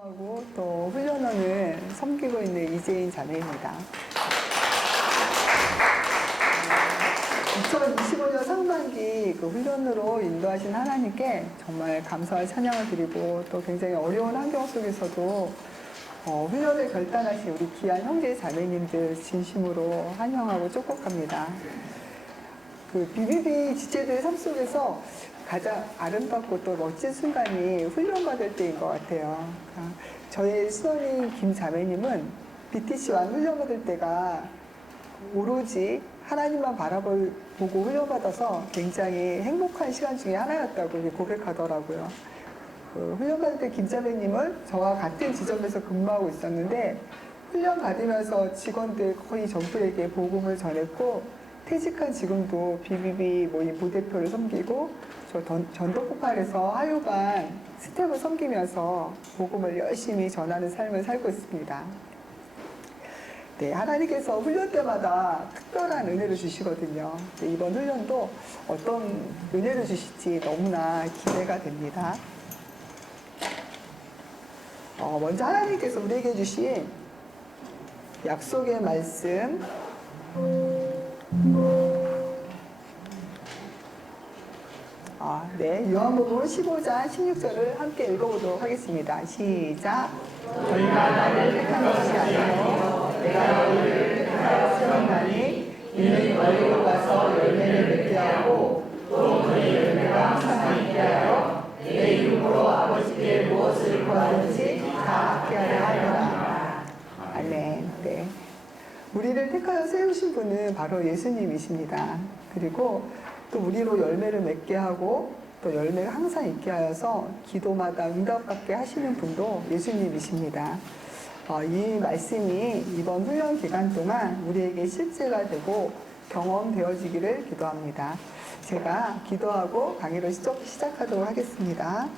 하고 또 훈련원을 섬기고 있는 이재인 자매입니다. 2025년 상반기 그 훈련으로 인도하신 하나님께 정말 감사와 찬양을 드리고 또 굉장히 어려운 환경 속에서도 훈련을 결단하신 우리 귀한 형제 자매님들 진심으로 환영하고 축복합니다. 그 BBB 지체들의 삶 속에서 가장 아름답고 또 멋진 순간이 훈련받을 때인 것 같아요. 저의 신혼인 김 자매님은 BTC와 훈련받을 때가 오로지 하나님만 바라보고 훈련받아서 굉장히 행복한 시간 중에 하나였다고 고백하더라고요. 훈련받을 때 김 자매님은 저와 같은 지점에서 근무하고 있었는데 훈련 받으면서 직원들 거의 전부에게 복음을 전했고 퇴직한 지금도 BBB 모임 부대표를 섬기고 저 전도폭발에서 하루간 스텝을 섬기면서 복음을 열심히 전하는 삶을 살고 있습니다. 네, 하나님께서 훈련 때마다 특별한 은혜를 주시거든요. 네, 이번 훈련도 어떤 은혜를 주실지 너무나 기대가 됩니다. 먼저 하나님께서 우리에게 주신 약속의 말씀 네, 요한복음 15장 16절을 함께 읽어보도록 하겠습니다. 시작. 너희가 나를 택한 것이 아니요 내가 너희를 택하여 세웠나니 이는 너희로 가서 열매를 맺게 하고 또 너희 열매가 항상 있게 하여 내 이름으로 아버지께 무엇을 구하든지 다 받게 하려 하노라. 아멘. 네. 우리를 택하여 세우신 분은 바로 예수님이십니다. 그리고 또 우리로 열매를 맺게 하고 또 열매가 항상 있게 하여서 기도마다 응답받게 하시는 분도 예수님이십니다. 이 말씀이 이번 훈련 기간 동안 우리에게 실제가 되고 경험되어지기를 기도합니다. 제가 기도하고 강의를 시작하도록 하겠습니다.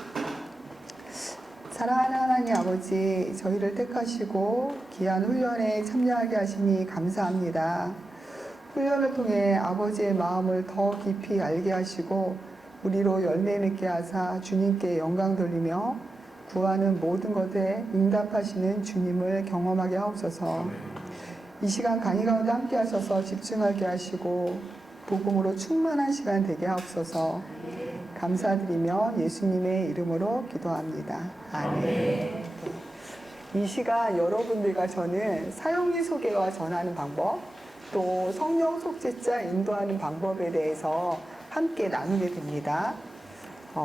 사랑하는 하나님 아버지, 저희를 택하시고 귀한 훈련에 참여하게 하시니 감사합니다. 훈련을 통해 아버지의 마음을 더 깊이 알게 하시고 우리로 열매 맺게 하사 주님께 영광 돌리며 구하는 모든 것에 응답하시는 주님을 경험하게 하옵소서. 이 시간 강의 가운데 함께 하셔서 집중하게 하시고 복음으로 충만한 시간 되게 하옵소서. 감사드리며 예수님의 이름으로 기도합니다. 아멘. 이 시간 여러분들과 저는 사용리 소개와 전하는 방법, 또 성령 속죄자 인도하는 방법에 대해서 함께 나누게 됩니다.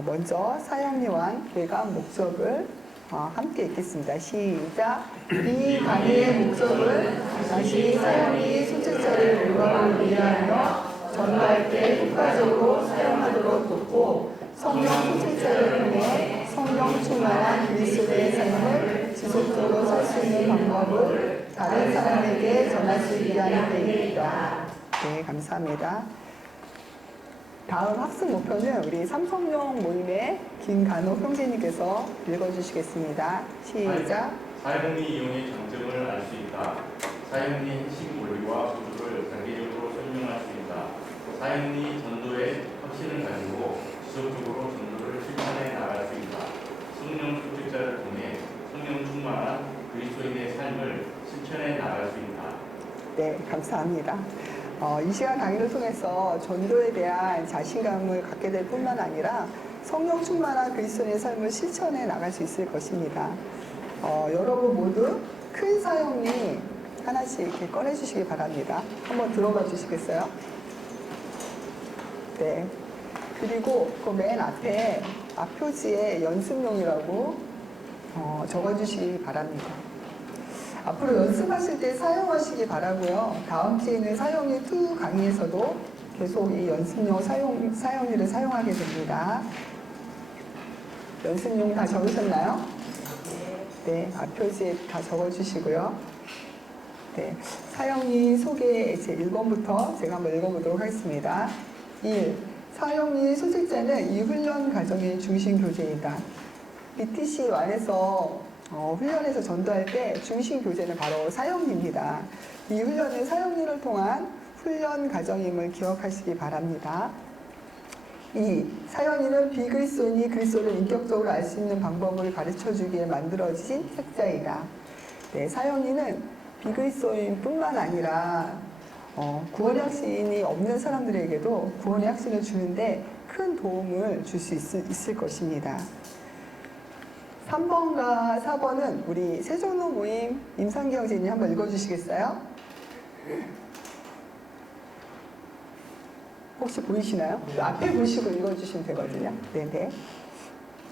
먼저 사용리왕 괴감 목적을 함께 읽겠습니다. 시작. 이 강의의 목적은 다시 사용리 속죄자를 올바로 이해하며 전도할 때 효과적으로 사용하도록 돕고 성령 속죄자를 통해 성령 충만한 그리스도의 삶을 지속적으로 살 수 있는 방법을 다른 사람에게 전할 수 있게 하는 데입니다. 네, 감사합니다. 다음 학습 목표는 우리 삼성령 모임의 김간호 형제님께서 읽어주시겠습니다. 시작. 사용리 이용의 장점을 알 수 있다. 사용리 핵심 원리와 구조를 단계적으로 설명할 수 있다. 사용리 전도의 확신을 가지고 지속적으로 전도를 실천해 나갈 수 있다. 성령 속죄자를 통해 성령 충만한 그리스도인의 삶을 실천해 나갈 수 있다. 네, 감사합니다. 이 시간 강의를 통해서 전도에 대한 자신감을 갖게 될 뿐만 아니라 성령 충만한 그리스도인의 삶을 실천해 나갈 수 있을 것입니다. 여러분 모두 큰 사용리 하나씩 이렇게 꺼내주시기 바랍니다. 한번 들어봐 주시겠어요? 네. 그리고 그 맨 앞에 앞표지에 연습용이라고 적어주시기 바랍니다. 앞으로 연습하실 때 사용하시기 바라고요. 다음 주에는 사용리 2 강의에서도 계속 이 연습용 사용리를 사용하게 됩니다. 연습용 다 적으셨나요? 네, 앞표지에 다 적어주시고요. 네, 사용리 소개 제 1번부터 제가 한번 읽어보도록 하겠습니다. 1. 사용리 소책자는 이 훈련 과정의 중심 교재이다. BTC 안에서 훈련에서 전도할 때 중심 교재는 바로 사용리입니다. 이 훈련은 사용리를 통한 훈련 과정임을 기억하시기 바랍니다. 2. 사형리는 비그리스도인이 그리스도를 인격적으로 알 수 있는 방법을 가르쳐주기에 만들어진 책자이다. 네, 사형리는 비그리스도인뿐만 아니라 구원의 확신이 없는 사람들에게도 구원의 확신을 주는데 큰 도움을 줄 수 있을 것입니다. 3번과 4번은 우리 세종로 모임 임상기 형제님 한번 읽어주시겠어요? 혹시 보이시나요? 네. 그 앞에 보시고 읽어주시면 되거든요. 네네.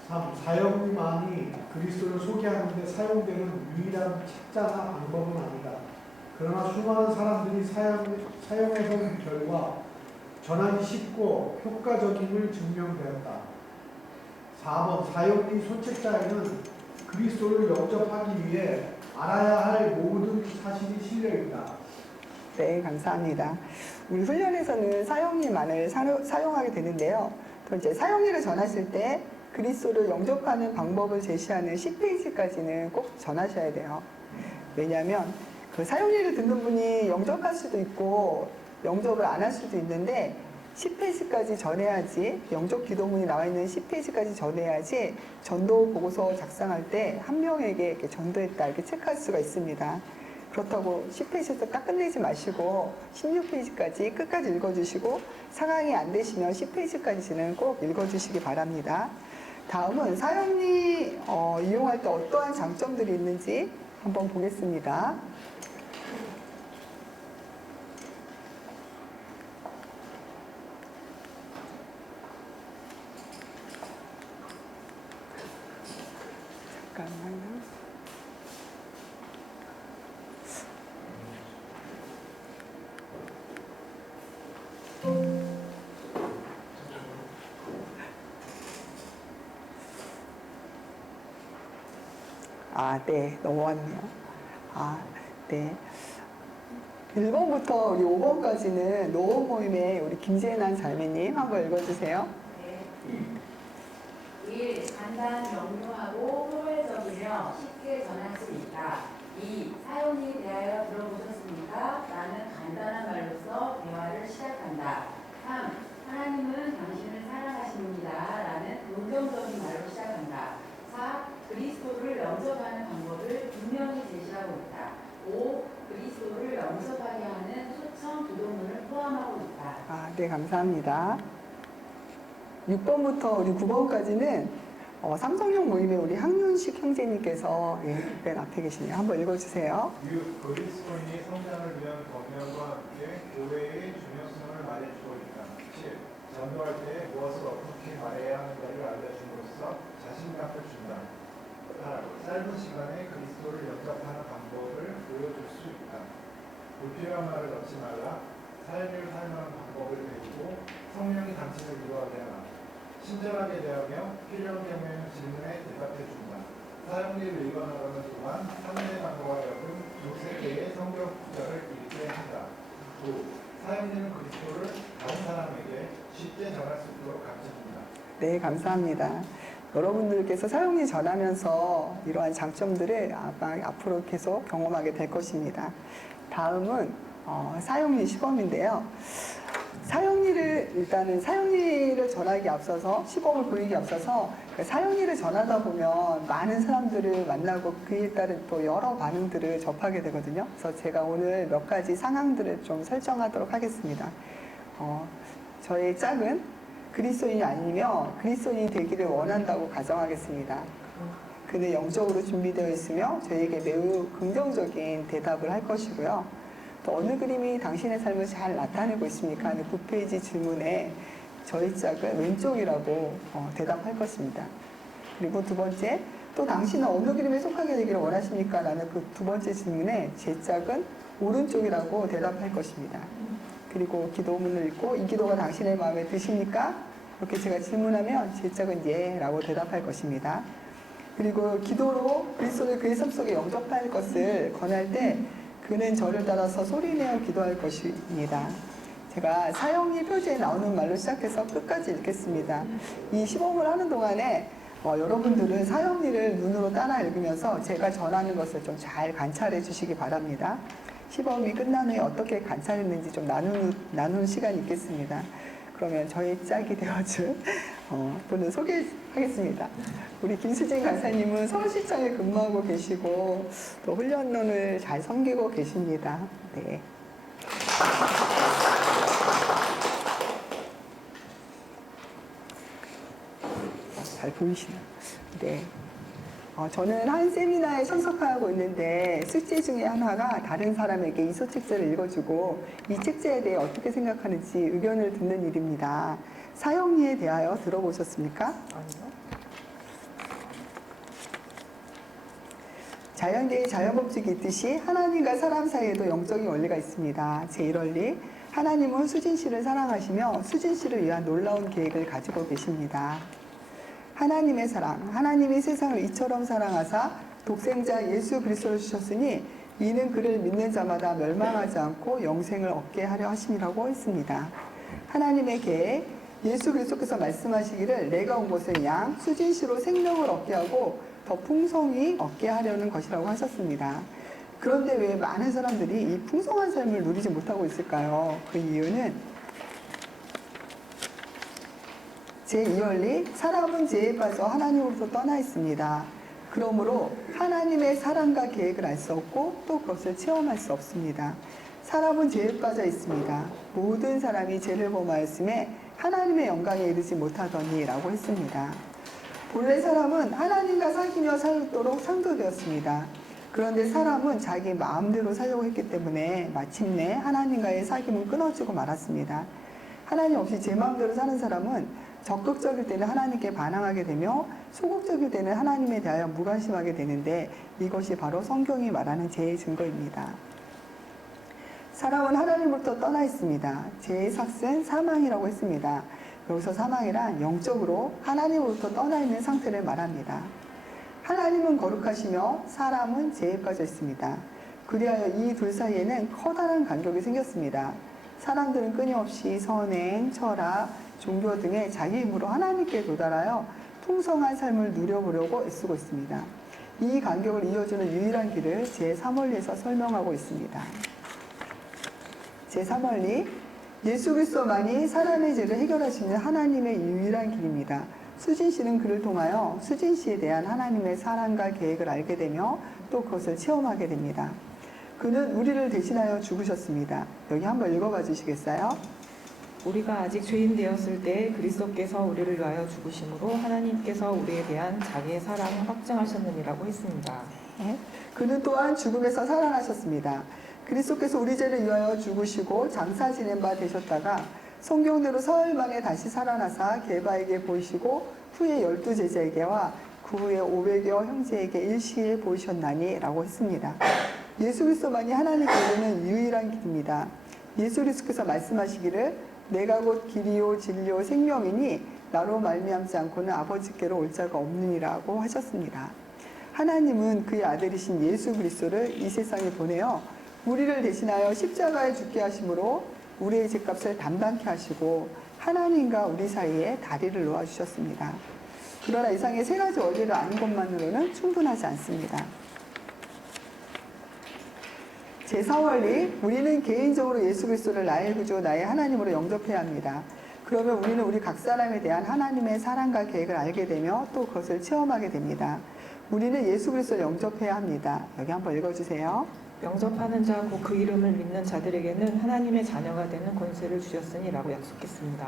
3. 사형만이 그리스도를 소개하는 데 사용되는 유일한 책자나 방법은 아니다. 그러나 수많은 사람들이 사용해서 본 결과 전하기 쉽고 효과적임을 증명되었다. 4번 사형리 소책자에는 그리스도를 영접하기 위해 알아야 할 모든 사실이 실려있다. 네, 감사합니다. 우리 훈련에서는 사형리만을 사용하게 되는데요. 또 이제 사형리를 전하실 때 그리스도를 영접하는 방법을 제시하는 10페이지까지는 꼭 전하셔야 돼요. 왜냐하면 그 사형리를 듣는 분이 영접할 수도 있고 영접을 안 할 수도 있는데 10페이지까지 전해야지, 영접 기도문이 나와 있는 10페이지까지 전해야지 전도 보고서 작성할 때 한 명에게 이렇게 전도했다 이렇게 체크할 수가 있습니다. 그렇다고 10페이지에서 딱 끝내지 마시고 16페이지까지 끝까지 읽어주시고 상황이 안 되시면 10페이지까지는 꼭 읽어주시기 바랍니다. 다음은 사형리 이용할 때 어떠한 장점들이 있는지 한번 보겠습니다. 잠깐만요. 아, 네. 넘어왔네요. 아, 네. 1번부터 우리 5번까지는 노원 모임의 우리 김재난 자매님 한번 읽어주세요. 네. 1. 간단 명료하고 효율적이며 쉽게 전할 수 있다. 2. 사용에 대하여 들어보셨습니까? 나는 간단한 말로써 대화를 시작한다. 3. 하나님은 당신을 사랑하십니다. 라는 긍정적인 말로 시작한다. 4. 그리스도를 영접하는 방법을 분명히 제시하고 있다. 5. 그리스도를 영접하게 하는 초청 기도문을 포함하고 있다. 아, 네. 감사합니다. 6번부터 우리 9번까지는 삼성역 모임의 우리 항윤식 형제님께서 맨 앞에 계시네요. 한번 읽어주세요. 6. 그리스도인이 성장을 위한 검열과 함께 교회의 중요성을 말해주고 있다. 7. 전도할 때 무엇을 어떻게 말해야 하는가를 알려줌으로써 자신감을 준다. 8. 짧은 시간에 그리스도를 영접하는 방법을 보여줄 수 있다. 불필요한 말을 넣지 말라. 삶을 살만한 방법을 배우고 성령이 당신을 위로하게 하라. 친절하게 대하며 필요한 경우에는 질문에 대답해 준다. 사형리를 읽어나가는 동안 상대 단어와 엮은 두세 개의 성경 구절을 읽게 한다. 9. 사형리는 그리스도를 다른 사람에게 쉽게 전할 수 있도록 가르쳐준다. 네, 감사합니다. 여러분들께서 사용리 전하면서 이러한 장점들을 앞으로 계속 경험하게 될 것입니다. 다음은 사용리 시범인데요. 일단은 사용리를 전하기 앞서서, 시범을 보이기 앞서서 사용리를 전하다 보면 많은 사람들을 만나고 그에 따른 또 여러 반응들을 접하게 되거든요. 그래서 제가 오늘 몇 가지 상황들을 좀 설정하도록 하겠습니다. 저의 짝은 그리스도인이 아니며 그리스도인이 되기를 원한다고 가정하겠습니다. 그는 영적으로 준비되어 있으며 저에게 매우 긍정적인 대답을 할 것이고요. 또 어느 그림이 당신의 삶을 잘 나타내고 있습니까? 하는 9페이지 질문에 저희 짝은 왼쪽이라고 대답할 것입니다. 그리고 두 번째, 또 당신은 어느 그림에 속하게 되기를 원하십니까? 라는 그 두 번째 질문에 제 짝은 오른쪽이라고 대답할 것입니다. 그리고 기도문을 읽고 이 기도가 당신의 마음에 드십니까? 이렇게 제가 질문하면 제 짝은 예 라고 대답할 것입니다. 그리고 기도로 그리스도를 그의 삶 속에 영접할 것을 권할 때 그는 저를 따라서 소리내어 기도할 것입니다. 제가 사형리 표지에 나오는 말로 시작해서 끝까지 읽겠습니다. 이 시범을 하는 동안에 여러분들은 사형리를 눈으로 따라 읽으면서 제가 전하는 것을 좀 잘 관찰해 주시기 바랍니다. 시범이 끝난 후에 어떻게 관찰했는지 좀 나누는 시간이 있겠습니다. 그러면 저희 짝이 되어줄 분을 소개하겠습니다. 우리 김수진 간사님은 서울시청에 근무하고 계시고 또 훈련론을 잘 섬기고 계십니다. 네. 잘 보이시나요? 네. 저는 한 세미나에 참석하고 있는데 숙제 중에 하나가 다른 사람에게 이소 책자를 읽어주고 이 책자에 대해 어떻게 생각하는지 의견을 듣는 일입니다. 사형리에 대하여 들어보셨습니까? 아니요. 자연계의 자연법칙이 있듯이 하나님과 사람 사이에도 영적인 원리가 있습니다. 제1원리, 하나님은 수진 씨를 사랑하시며 수진 씨를 위한 놀라운 계획을 가지고 계십니다. 하나님의 사랑, 하나님이 세상을 이처럼 사랑하사 독생자 예수 그리스도를 주셨으니 이는 그를 믿는 자마다 멸망하지 않고 영생을 얻게 하려 하심이라고 했습니다. 하나님의 계획, 예수 그리스도께서 말씀하시기를 내가 온 것은 양 수진 씨로 생명을 얻게 하고 더 풍성히 얻게 하려는 것이라고 하셨습니다. 그런데 왜 많은 사람들이 이 풍성한 삶을 누리지 못하고 있을까요? 그 이유는 제2원리, 사람은 죄에 빠져 하나님으로부터 떠나 있습니다. 그러므로 하나님의 사랑과 계획을 알 수 없고 또 그것을 체험할 수 없습니다. 사람은 죄에 빠져 있습니다. 모든 사람이 죄를 범하였음에 하나님의 영광에 이르지 못하더니 라고 했습니다. 본래 사람은 하나님과 사귀며 살도록 창조되었습니다. 그런데 사람은 자기 마음대로 살려고 했기 때문에 마침내 하나님과의 사귐은 끊어지고 말았습니다. 하나님 없이 제 마음대로 사는 사람은 적극적일 때는 하나님께 반항하게 되며 소극적일 때는 하나님에 대하여 무관심하게 되는데 이것이 바로 성경이 말하는 죄의 증거입니다. 사람은 하나님으로부터 떠나 있습니다. 죄의 삭은 사망이라고 했습니다. 여기서 사망이란 영적으로 하나님으로부터 떠나 있는 상태를 말합니다. 하나님은 거룩하시며 사람은 죄에 빠져 있습니다. 그리하여 이 둘 사이에는 커다란 간격이 생겼습니다. 사람들은 끊임없이 선행, 철학, 종교 등의 자기 힘으로 하나님께 도달하여 풍성한 삶을 누려보려고 애쓰고 있습니다. 이 간격을 이어주는 유일한 길을 제3원리에서 설명하고 있습니다. 제3원리, 예수 그리스도만이 사람의 죄를 해결할 수 있는 하나님의 유일한 길입니다. 수진 씨는 그를 통하여 수진 씨에 대한 하나님의 사랑과 계획을 알게 되며 또 그것을 체험하게 됩니다. 그는 우리를 대신하여 죽으셨습니다. 여기 한번 읽어봐 주시겠어요? 우리가 아직 죄인 되었을 때 그리스도께서 우리를 위하여 죽으심으로 하나님께서 우리에 대한 자기의 사랑을 확증하셨느니라고 했습니다. 네. 그는 또한 죽음에서 살아나셨습니다. 그리스도께서 우리 죄를 위하여 죽으시고 장사 지낸 바 되셨다가 성경대로 사흘 만에 다시 살아나사 게바에게 보이시고 후에 12제자에게와 그 후에 500여 형제에게 일시에 보이셨나니 라고 했습니다. 예수 그리스도만이 하나님께 이르는 유일한 길입니다. 예수 그리스도께서 말씀하시기를 내가 곧 길이요 진리요 생명이니 나로 말미암지 않고는 아버지께로 올 자가 없느니라고 하셨습니다. 하나님은 그의 아들이신 예수 그리스도를 이 세상에 보내어 우리를 대신하여 십자가에 죽게 하심으로 우리의 죄값을 담당케 하시고 하나님과 우리 사이에 다리를 놓아주셨습니다. 그러나 이상의 세 가지 원리를 아는 것만으로는 충분하지 않습니다. 제4원리, 우리는 개인적으로 예수 그리스도를 나의 구주, 나의 하나님으로 영접해야 합니다. 그러면 우리는 우리 각 사람에 대한 하나님의 사랑과 계획을 알게 되며 또 그것을 체험하게 됩니다. 우리는 예수 그리스도를 영접해야 합니다. 여기 한번 읽어주세요. 영접하는 자, 곧 그 이름을 믿는 자들에게는 하나님의 자녀가 되는 권세를 주셨으니라고 약속했습니다.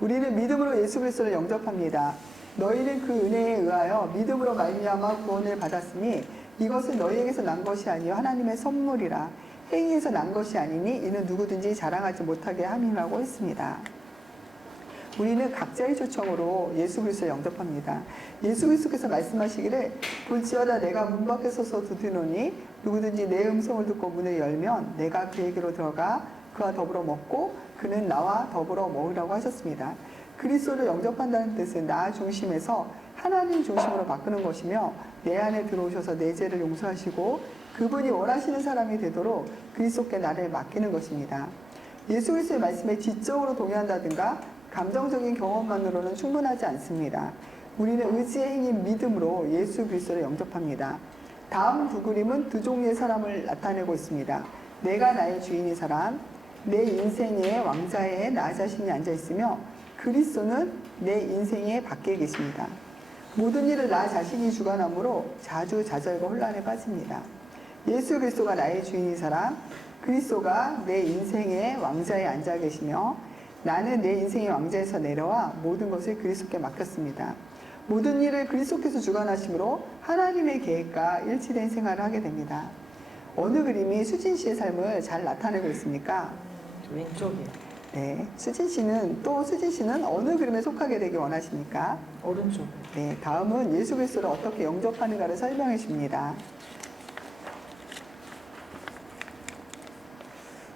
우리는 믿음으로 예수 그리스도를 영접합니다. 너희는 그 은혜에 의하여 믿음으로 말미암아 구원을 받았으니 이것은 너희에게서 난 것이 아니요 하나님의 선물이라. 행위에서 난 것이 아니니 이는 누구든지 자랑하지 못하게 함이라고 했습니다. 우리는 각자의 초청으로 예수 그리스도를 영접합니다. 예수 그리스도께서 말씀하시기를 볼지어다 내가 문 밖에 서서 두드리노니 누구든지 내 음성을 듣고 문을 열면 내가 그에게로 들어가 그와 더불어 먹고 그는 나와 더불어 먹으라고 하셨습니다. 그리스도를 영접한다는 뜻은 나 중심에서 하나님 중심으로 바꾸는 것이며 내 안에 들어오셔서 내 죄를 용서하시고 그분이 원하시는 사람이 되도록 그리스도께 나를 맡기는 것입니다. 예수 그리스도의 말씀에 지적으로 동의한다든가 감정적인 경험만으로는 충분하지 않습니다. 우리는 의지의 행인 믿음으로 예수 그리스도를 영접합니다. 다음 두 그림은 두 종류의 사람을 나타내고 있습니다. 내가 나의 주인인 사람, 내 인생의 왕좌에 나 자신이 앉아 있으며 그리스도는 내 인생의 밖에 계십니다. 모든 일을 나 자신이 주관하므로 자주자절과 혼란에 빠집니다. 예수 그리스도가 나의 주인인 사람, 그리스도가 내 인생의 왕좌에 앉아 계시며 나는 내 인생의 왕좌에서 내려와 모든 것을 그리스도께 맡겼습니다. 모든 일을 그리스도께서 주관하심으로 하나님의 계획과 일치된 생활을 하게 됩니다. 어느 그림이 수진 씨의 삶을 잘 나타내고 있습니까? 왼쪽이요. 네, 수진 씨는 어느 그림에 속하게 되길 원하십니까? 오른쪽. 네, 다음은 예수 그리스도를 어떻게 영접하는가를 설명해 줍니다.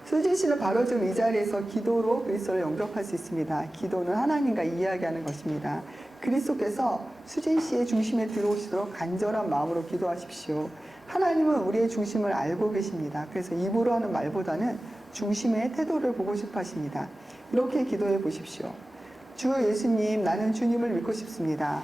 수진 씨는 바로 지금 이 자리에서 기도로 그리스도를 영접할 수 있습니다. 기도는 하나님과 이야기하는 것입니다. 그리스도께서 수진 씨의 중심에 들어오시도록 간절한 마음으로 기도하십시오. 하나님은 우리의 중심을 알고 계십니다. 그래서 입으로 하는 말보다는 중심의 태도를 보고 싶어 하십니다. 이렇게 기도해 보십시오. 주 예수님, 나는 주님을 믿고 싶습니다.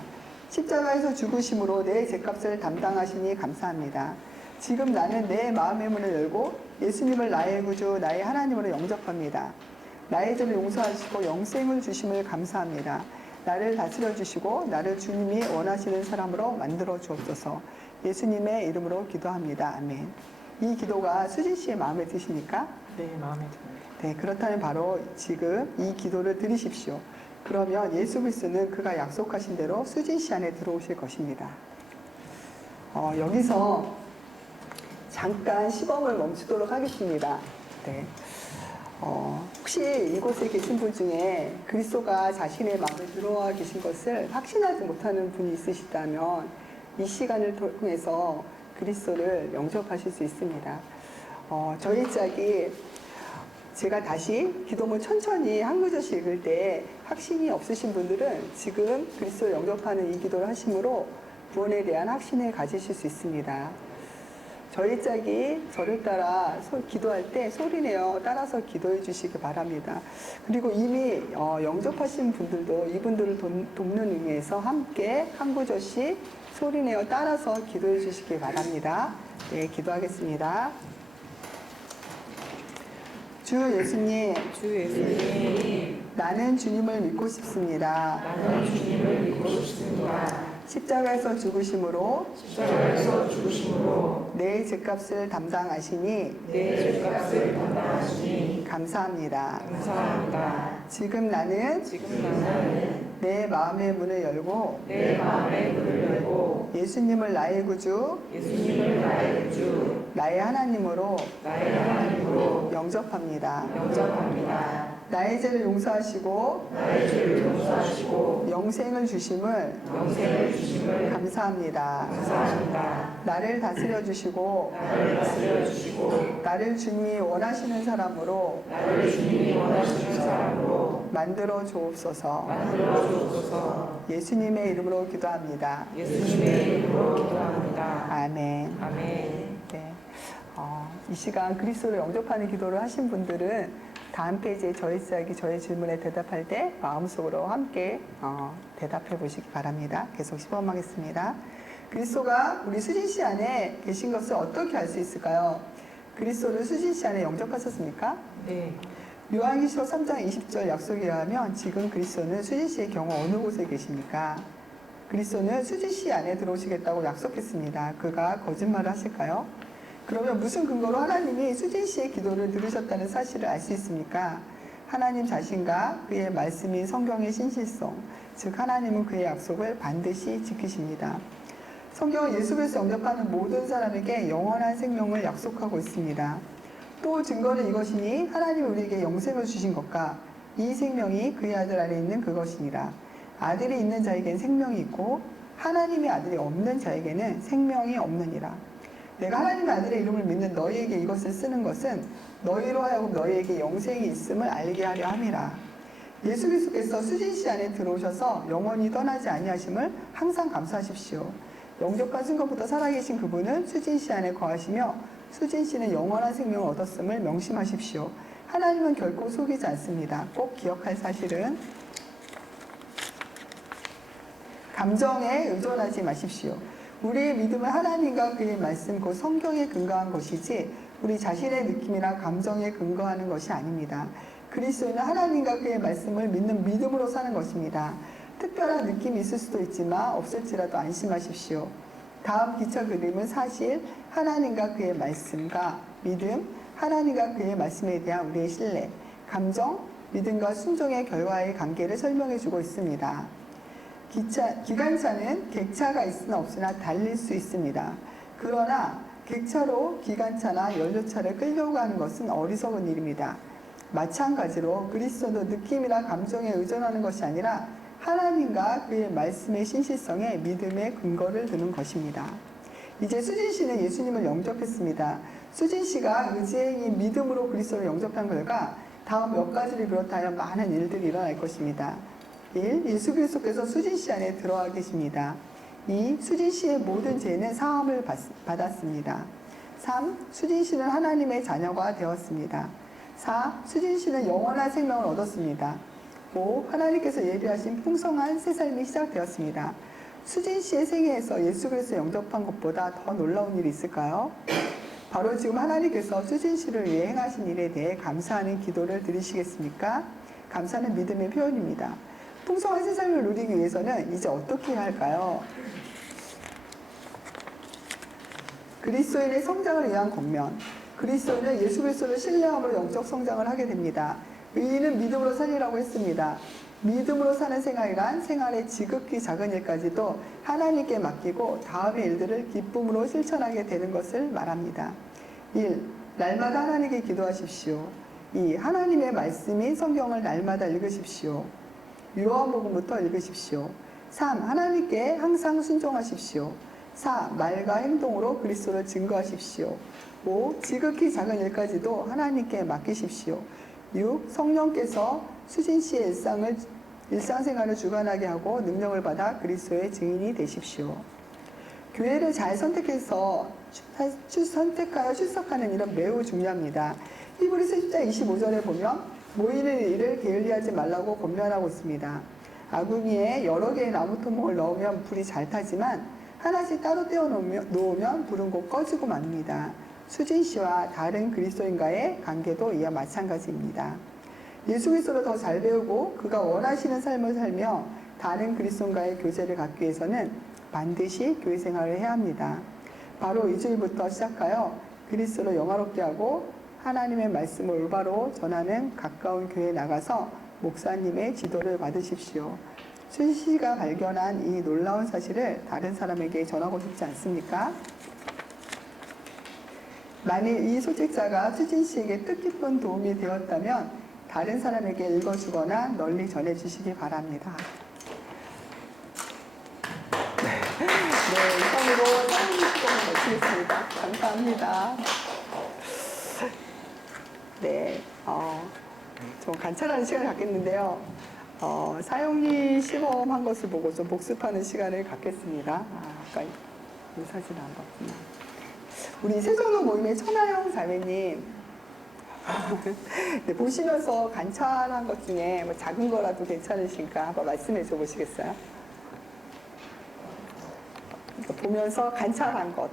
십자가에서 죽으심으로 내 죄값을 담당하시니 감사합니다. 지금 나는 내 마음의 문을 열고 예수님을 나의 구주, 나의 하나님으로 영접합니다. 나의 죄를 용서하시고 영생을 주심을 감사합니다. 나를 다스려 주시고 나를 주님이 원하시는 사람으로 만들어 주옵소서. 예수님의 이름으로 기도합니다. 아멘. 이 기도가 수진 씨의 마음에 드십니까? 네, 마음에 듭니다. 네, 그렇다면 바로 지금 이 기도를 들으십시오. 그러면 예수 그리스도는 그가 약속하신 대로 수진 씨 안에 들어오실 것입니다. 여기서 잠깐 시범을 멈추도록 하겠습니다. 네. 혹시 이곳에 계신 분 중에 그리스도가 자신의 마음에 들어와 계신 것을 확신하지 못하는 분이 있으시다면 이 시간을 통해서 그리스도를 영접하실 수 있습니다. 저희 짝이 제가 다시 기도문 천천히 한 구절씩 읽을 때 확신이 없으신 분들은 지금 그리스도를 영접하는 이 기도를 하심으로 구원에 대한 확신을 가지실 수 있습니다. 저희 짝이 저를 따라 기도할 때 소리내어 따라서 기도해 주시기 바랍니다. 그리고 이미 영접하신 분들도 이분들을 돕는 의미에서 함께 한 구절씩 소리내어 따라서 기도해 주시기 바랍니다. 네, 기도하겠습니다. 주 예수님, 나는 주님을 믿고 싶습니다. 십자가에서 죽으심으로 내 죄값을 담당하시니 감사합니다. 지금 나는 내 마음의 문을 열고 예수님을 나의 구주, 나의 하나님으로 영접합니다. 나의 죄를 용서하시고 영생을 주심을 감사합니다. 나를 다스려 주시고 나를 주님이 원하시는 사람으로 만들어 주옵소서. 예수님의 이름으로 기도합니다. 아멘. 네. 이 시간 그리스도를 영접하는 기도를 하신 분들은 다음 페이지에 저희 짝이 저의 질문에 대답할 때 마음속으로 함께 대답해 보시기 바랍니다. 계속 시범하겠습니다. 그리스도가 우리 수진 씨 안에 계신 것을 어떻게 알 수 있을까요? 그리스도를 수진 씨 안에 영접하셨습니까? 네. 요한계시록 3장 20절 약속에 의하면 지금 그리스도는 수진 씨의 경우 어느 곳에 계십니까? 그리스도는 수진 씨 안에 들어오시겠다고 약속했습니다. 그가 거짓말을 하실까요? 그러면 무슨 근거로 하나님이 수진 씨의 기도를 들으셨다는 사실을 알 수 있습니까? 하나님 자신과 그의 말씀인 성경의 신실성, 즉 하나님은 그의 약속을 반드시 지키십니다. 성경은 예수 그리스도 영접하는 모든 사람에게 영원한 생명을 약속하고 있습니다. 또 증거는 이것이니 하나님이 우리에게 영생을 주신 것과 이 생명이 그의 아들 안에 있는 그것이니라. 아들이 있는 자에게는 생명이 있고 하나님의 아들이 없는 자에게는 생명이 없느니라. 내가 하나님의 아들의 이름을 믿는 너희에게 이것을 쓰는 것은 너희로 하여금 너희에게 영생이 있음을 알게 하려 함이라. 예수 그리스도께서 수진 씨 안에 들어오셔서 영원히 떠나지 아니하심을 항상 감사하십시오. 영접한 순간부터 살아계신 그분은 수진 씨 안에 거하시며 수진 씨는 영원한 생명을 얻었음을 명심하십시오. 하나님은 결코 속이지 않습니다. 꼭 기억할 사실은 감정에 의존하지 마십시오. 우리의 믿음은 하나님과 그의 말씀, 곧 성경에 근거한 것이지 우리 자신의 느낌이나 감정에 근거하는 것이 아닙니다. 그리스도인은 하나님과 그의 말씀을 믿는 믿음으로 사는 것입니다. 특별한 느낌이 있을 수도 있지만 없을지라도 안심하십시오. 다음 기초 그림은 사실 하나님과 그의 말씀과 믿음, 하나님과 그의 말씀에 대한 우리의 신뢰, 감정, 믿음과 순종의 결과의 관계를 설명해 주고 있습니다. 기관차는 객차가 있으나 없으나 달릴 수 있습니다. 그러나 객차로 기관차나 연료차를 끌려고 하는 것은 어리석은 일입니다. 마찬가지로 그리스도도 느낌이나 감정에 의존하는 것이 아니라 하나님과 그의 말씀의 신실성에 믿음의 근거를 두는 것입니다. 이제 수진 씨는 예수님을 영접했습니다. 수진 씨가 의지행이 믿음으로 그리스도를 영접한 결과 다음 몇 가지를 비롯하여 많은 일들이 일어날 것입니다. 1. 예수 그리스도께서 수진 씨 안에 들어와 계십니다. 2. 수진 씨의 모든 죄는 사함을 받았습니다. 3. 수진 씨는 하나님의 자녀가 되었습니다. 4. 수진 씨는 영원한 생명을 얻었습니다. 5. 하나님께서 예비하신 풍성한 새 삶이 시작되었습니다. 수진 씨의 생애에서 예수 그리스도 영접한 것보다 더 놀라운 일이 있을까요? 바로 지금 하나님께서 수진 씨를 위해 행하신 일에 대해 감사하는 기도를 드리시겠습니까? 감사는 믿음의 표현입니다. 풍성한 새 삶을 누리기 위해서는 이제 어떻게 해야 할까요? 그리스도인의 성장을 위한 권면. 그리스도인은 예수 그리스도를 신뢰함으로 영적 성장을 하게 됩니다. 의인은 믿음으로 살리라고 했습니다. 믿음으로 사는 생활이란 생활의 지극히 작은 일까지도 하나님께 맡기고 다음의 일들을 기쁨으로 실천하게 되는 것을 말합니다. 1. 날마다 하나님께 기도하십시오. 2. 하나님의 말씀인 성경을 날마다 읽으십시오. 요한복음부터 읽으십시오. 3. 하나님께 항상 순종하십시오. 4. 말과 행동으로 그리스도를 증거하십시오. 5. 지극히 작은 일까지도 하나님께 맡기십시오. 6. 성령께서 수진 씨의 일상생활을 주관하게 하고 능력을 받아 그리스도의 증인이 되십시오. 교회를 잘 선택하여 출석하는 일은 매우 중요합니다. 히브리서 10장 25절에 보면 모이는 일을 게을리하지 말라고 권면하고 있습니다. 아궁이에 여러 개의 나무 토목을 넣으면 불이 잘 타지만 하나씩 따로 떼어 놓으면 불은 곧 꺼지고 맙니다. 수진 씨와 다른 그리스도인과의 관계도 이와 마찬가지입니다. 예수 그리스도를 더 잘 배우고 그가 원하시는 삶을 살며 다른 그리스도인과의 교제를 갖기 위해서는 반드시 교회 생활을 해야 합니다. 바로 이 주일부터 시작하여 그리스도를 영화롭게 하고 하나님의 말씀을 올바로 전하는 가까운 교회에 나가서 목사님의 지도를 받으십시오. 수진 씨가 발견한 이 놀라운 사실을 다른 사람에게 전하고 싶지 않습니까? 만일 이 소책자가 수진 씨에게 뜻깊은 도움이 되었다면 다른 사람에게 읽어주거나 널리 전해주시기 바랍니다. 네, 이상으로 사랑의 시간을 마치겠습니다. 감사합니다. 네, 좀 관찰하는 시간을 갖겠는데요. 사용리 시범한 것을 보고 좀 복습하는 시간을 갖겠습니다. 아까 이 사진 안 봤구나. 우리 세종로 모임의 천하영 자매님, 네, 보시면서 관찰한 것 중에 뭐 작은 거라도 괜찮으신가 한번 말씀해 줘 보시겠어요? 보면서 관찰한 것.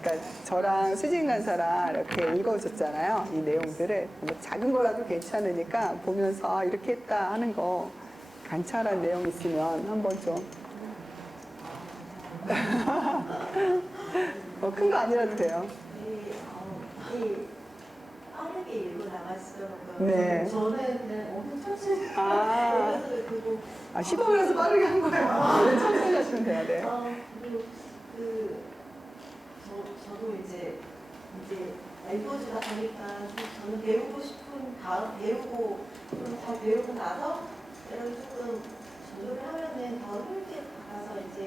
그러니까 저랑 수진 간사랑 이렇게 읽어줬잖아요. 이 내용들을. 뭐 작은 거라도 괜찮으니까 보면서 이렇게 했다 하는 거 관찰한 내용 있으면 한번 좀. 큰 거 아니라도 돼요. 빠르게 읽고 나갔어요. 네. 저는 그냥 엄청 천천히 시범에서 빠르게 한 거예요. 네, 천천히 하시면 돼요. 네. 그리고 저도 이제 읽어주다 보니까 저는 배우고 싶은 배우고 더 배우고 나서 이런 조금 전도를 하면은 더 힘있게 가서 이제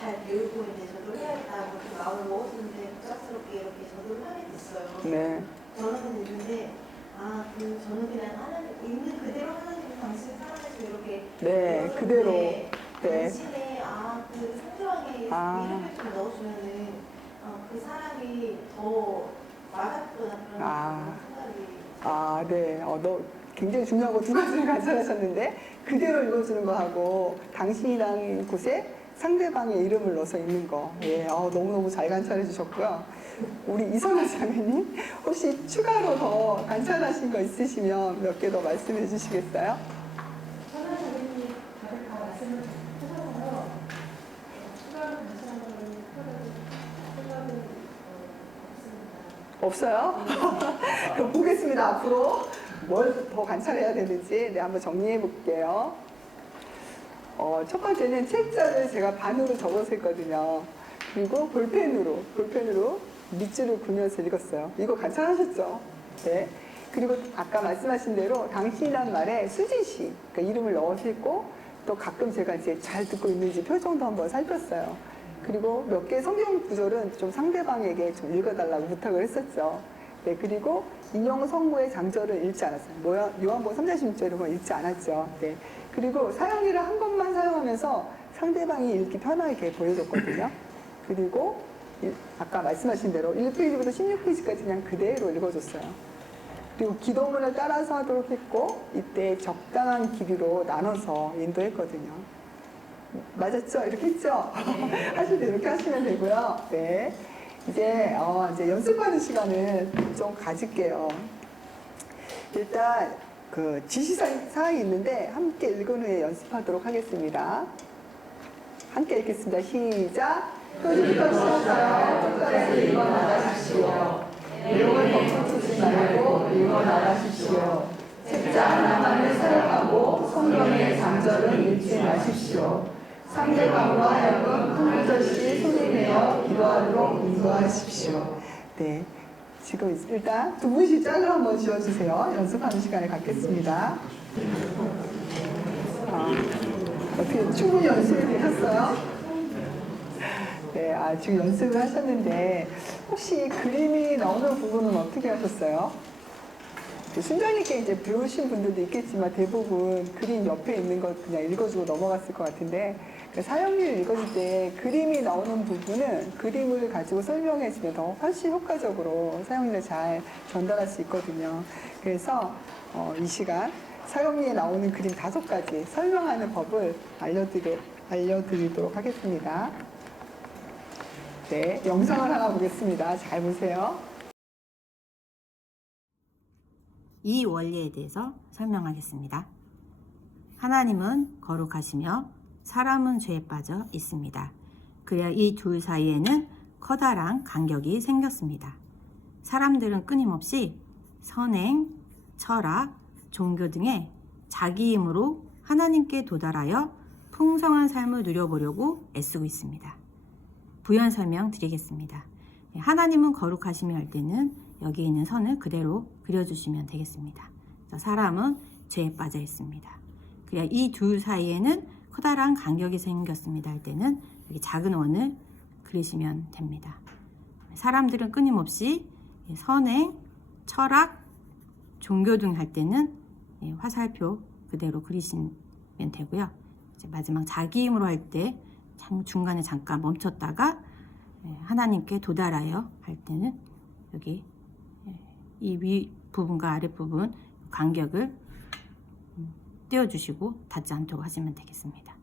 잘 배우고 이제 전도를 해야겠다고 그 마음을 먹었는데 갑작스럽게 이렇게 전도를 하게 됐어요. 네. 저는 있는데 저는 그냥 하나님 있는 그대로 하나님 당신 살아가지고 이렇게 네, 그대로. 네. 당신의 그 상대방의 이름을 좀 넣어주면은 그 사람이 더 와닿거나 그런 생각이. 네. 너 굉장히 중요한 거 두 가지를 관찰하셨는데 그대로 읽어주는 거하고 당신이라는 곳에 상대방의 이름을 넣어서 있는 거. 예, 너무너무 잘 관찰해 주셨고요. 우리 이선아 자매님, 혹시 추가로 더 관찰하신 거 있으시면 몇 개 더 말씀해 주시겠어요? 선아 선생님이 다들 다 말씀을 하셔서요. 추가로 관찰한 거는 생각은 없습니다. 없어요? 그럼 보겠습니다. 앞으로 뭘 더 관찰해야 되는지 한번 정리해 볼게요. 첫 번째는 책자를 제가 반으로 적어서 했거든요. 그리고 볼펜으로 밑줄을 그으면서 읽었어요. 이거 관찰하셨죠? 네. 그리고 아까 말씀하신 대로 당신이란 말에 수지시, 그러니까 이름을 넣어서 했고, 또 가끔 제가 이제 잘 듣고 있는지 표정도 한번 살폈어요. 그리고 몇 개 성경 구절은 좀 상대방에게 좀 읽어달라고 부탁을 했었죠. 네, 그리고 인용 성구의 장절을 읽지 않았어요. 요한복음 3장 16절은 읽지 않았죠. 네. 그리고 사용일을 한 것만 사용하면서 상대방이 읽기 편하게 보여줬거든요. 그리고 아까 말씀하신 대로 1페이지부터 16페이지까지 그냥 그대로 읽어줬어요. 그리고 기도문을 따라서 하도록 했고, 이때 적당한 길이로 나눠서 인도했거든요. 맞았죠? 이렇게 했죠? 하실 때 이렇게 하시면 되고요. 네. 이제 연습하는 시간을 좀 가질게요. 일단 그 지시사항이 있는데 함께 읽은 후에 연습하도록 하겠습니다. 함께 읽겠습니다. 시작! 표지부터 시작하여 끝까지 읽어나가십시오. 내용을 덧붙이지 말고 읽어나가십시오. 책자 하나만을 사용하고 성경의 장절은 읽지 마십시오. 상대방과 하여금 한 구절씩 손이 내어 기도하도록 인도하십시오. 네, 지금 일단 두 분씩 짝을 한번 지어주세요. 연습하는 시간을 갖겠습니다. 어떻게 충분히 연습이 되셨어요? 네, 지금 연습을 하셨는데 혹시 그림이 나오는 부분은 어떻게 하셨어요? 순전히 이제 배우신 분들도 있겠지만 대부분 그림 옆에 있는 것 그냥 읽어주고 넘어갔을 것 같은데, 사용리를 읽어줄 때 그림이 나오는 부분은 그림을 가지고 설명해주면 더 훨씬 효과적으로 사용리를 잘 전달할 수 있거든요. 그래서 이 시간 사용리에 나오는 그림 5가지 설명하는 법을 알려드리도록 하겠습니다. 네, 영상을 하나 보겠습니다. 잘 보세요. 이 원리에 대해서 설명하겠습니다. 하나님은 거룩하시며 사람은 죄에 빠져 있습니다. 그래야 이 둘 사이에는 커다란 간격이 생겼습니다. 사람들은 끊임없이 선행, 철학, 종교 등의 자기 힘으로 하나님께 도달하여 풍성한 삶을 누려보려고 애쓰고 있습니다. 부연 설명 드리겠습니다. 하나님은 거룩하시며 할 때는 여기 있는 선을 그대로 그려주시면 되겠습니다. 사람은 죄에 빠져 있습니다. 그래야 이 둘 사이에는 커다란 간격이 생겼습니다 할 때는 여기 작은 원을 그리시면 됩니다. 사람들은 끊임없이 선행, 철학, 종교 등 할 때는 화살표 그대로 그리시면 되고요. 이제 마지막 자기 힘으로 할 때 중간에 잠깐 멈췄다가 하나님께 도달하여 할 때는 여기 이 위 부분과 아랫 부분 간격을 띄워주시고 닿지 않도록 하시면 되겠습니다.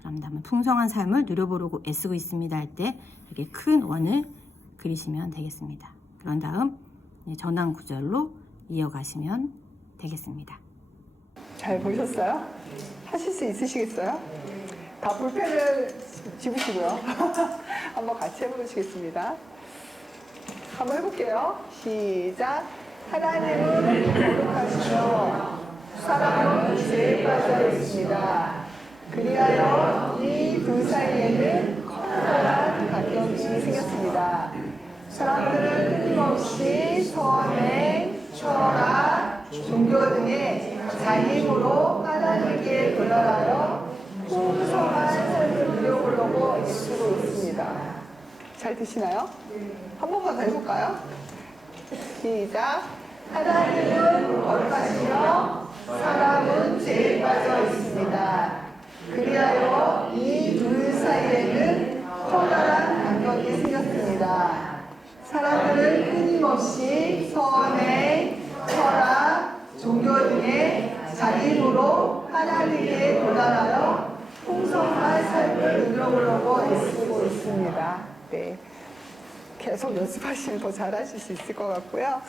그럼 다음에 풍성한 삶을 누려보려고 애쓰고 있습니다 할 때 여기 큰 원을 그리시면 되겠습니다. 그런 다음 전환 구절로 이어가시면 되겠습니다. 잘 보셨어요? 하실 수 있으시겠어요? 다 볼펜을 집으시고요. 한번 같이 해보시겠습니다. 한번 해볼게요. 시작! 하나님은 거룩하시며 사람은 죄에 빠져 있습니다. 그리하여 이 둘 사이에는 커다란 간격이 생겼습니다. 사람들은 끊임없이 선행, 철학, 종교 등의 자기 힘으로 하나님께 도달하여 풍성한 삶을 누려보려고 애쓰고 있습니다. 잘 되시나요? 한 번만 더 해볼까요? 시작! 하나님은 거룩하시며 사람은 죄에 빠져 있습니다. 그리하여 이 둘 사이에는 커다란 간격이 생겼습니다. 사람들은 끊임없이 선행, 철학, 종교 등의 자기 힘으로 하나님께 도달하여 풍성한 삶을 누려보려고 애쓰고 있습니다. 네, 계속 연습하시면 더 잘하실 수 있을 것 같고요.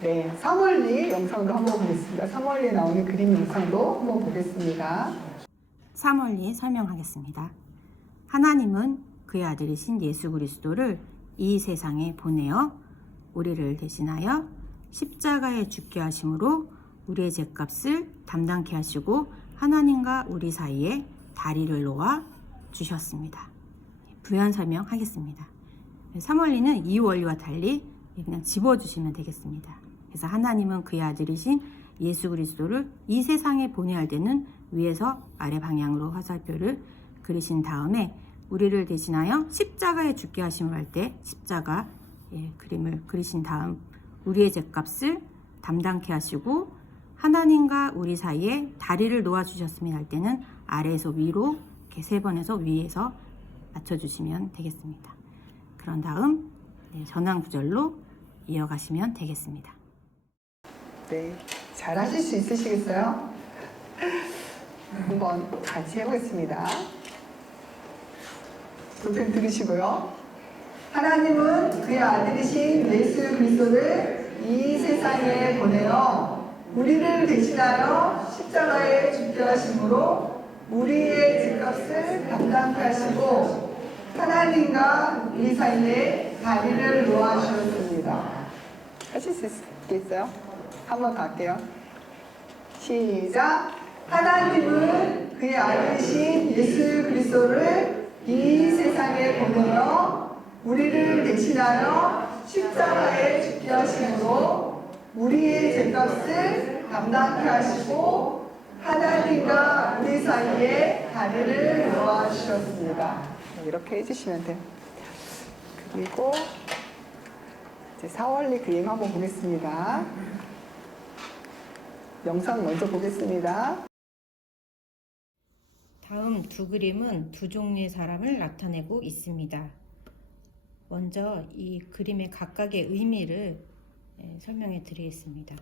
네, 3월리 영상도 한번 보겠습니다. 3월리에 나오는 그림 영상도 한번 보겠습니다. 3월리 설명하겠습니다. 하나님은 그의 아들이신 예수 그리스도를 이 세상에 보내어 우리를 대신하여 십자가에 죽게 하심으로 우리의 죄값을 담당케 하시고 하나님과 우리 사이에 다리를 놓아 주셨습니다. 부연 설명하겠습니다. 3월리는 이 원리와 달리 그냥 집어주시면 되겠습니다. 그래서 하나님은 그의 아들이신 예수 그리스도를 이 세상에 보내야 할 때는 위에서 아래 방향으로 화살표를 그리신 다음에 우리를 대신하여 십자가에 죽게 하심을 할 때 십자가 그림을 그리신 다음 우리의 죄값을 담당케 하시고 하나님과 우리 사이에 다리를 놓아주셨으면 할 때는 아래에서 위로 이렇게 3번에서 위에서 맞춰주시면 되겠습니다. 그런 다음 전환 구절로 이어가시면 되겠습니다. 네, 잘 하실 수 있으시겠어요? 한번 같이 해보겠습니다. 볼펜 들으시고요. 하나님은 그의 아들이신 예수 그리스도를 이 세상에 보내어 우리를 대신하여 십자가에 죽게 하심으로 우리의 죄값을 담당케 하시고 하나님과 우리 사이에 다리를 놓아주셨습니다. 하실 수 있겠어요? 한번 더 할게요. 시작! 하나님은 그의 아들이신 예수 그리스도를 이 세상에 보내어 우리를 대신하여 십자가에 죽게 하심으로 우리의 죄값을 담당케 하시고 하나님과 우리 사이에 다리를 놓아주셨습니다. 이렇게 해주시면 돼요. 그리고 이제 4월리 그림 한번 보겠습니다. 영상 먼저 보겠습니다. 다음 두 그림은 두 종류의 사람을 나타내고 있습니다. 먼저 이 그림의 각각의 의미를 설명해 드리겠습니다.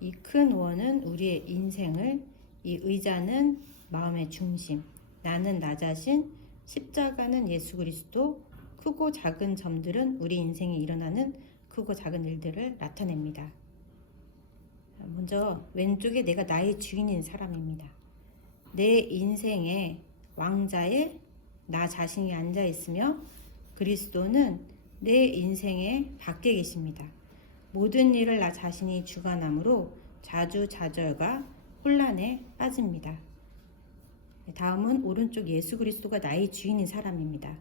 이 큰 원은 우리의 인생을, 이 의자는 마음의 중심, 나는 나 자신, 십자가는 예수 그리스도, 크고 작은 점들은 우리 인생에 일어나는 크고 작은 일들을 나타냅니다. 먼저 왼쪽에 내가 나의 주인인 사람입니다. 내 인생의 왕자에 나 자신이 앉아 있으며 그리스도는 내 인생의 밖에 계십니다. 모든 일을 나 자신이 주관하므로 자주자절과 혼란에 빠집니다. 다음은 오른쪽 예수 그리스도가 나의 주인인 사람입니다.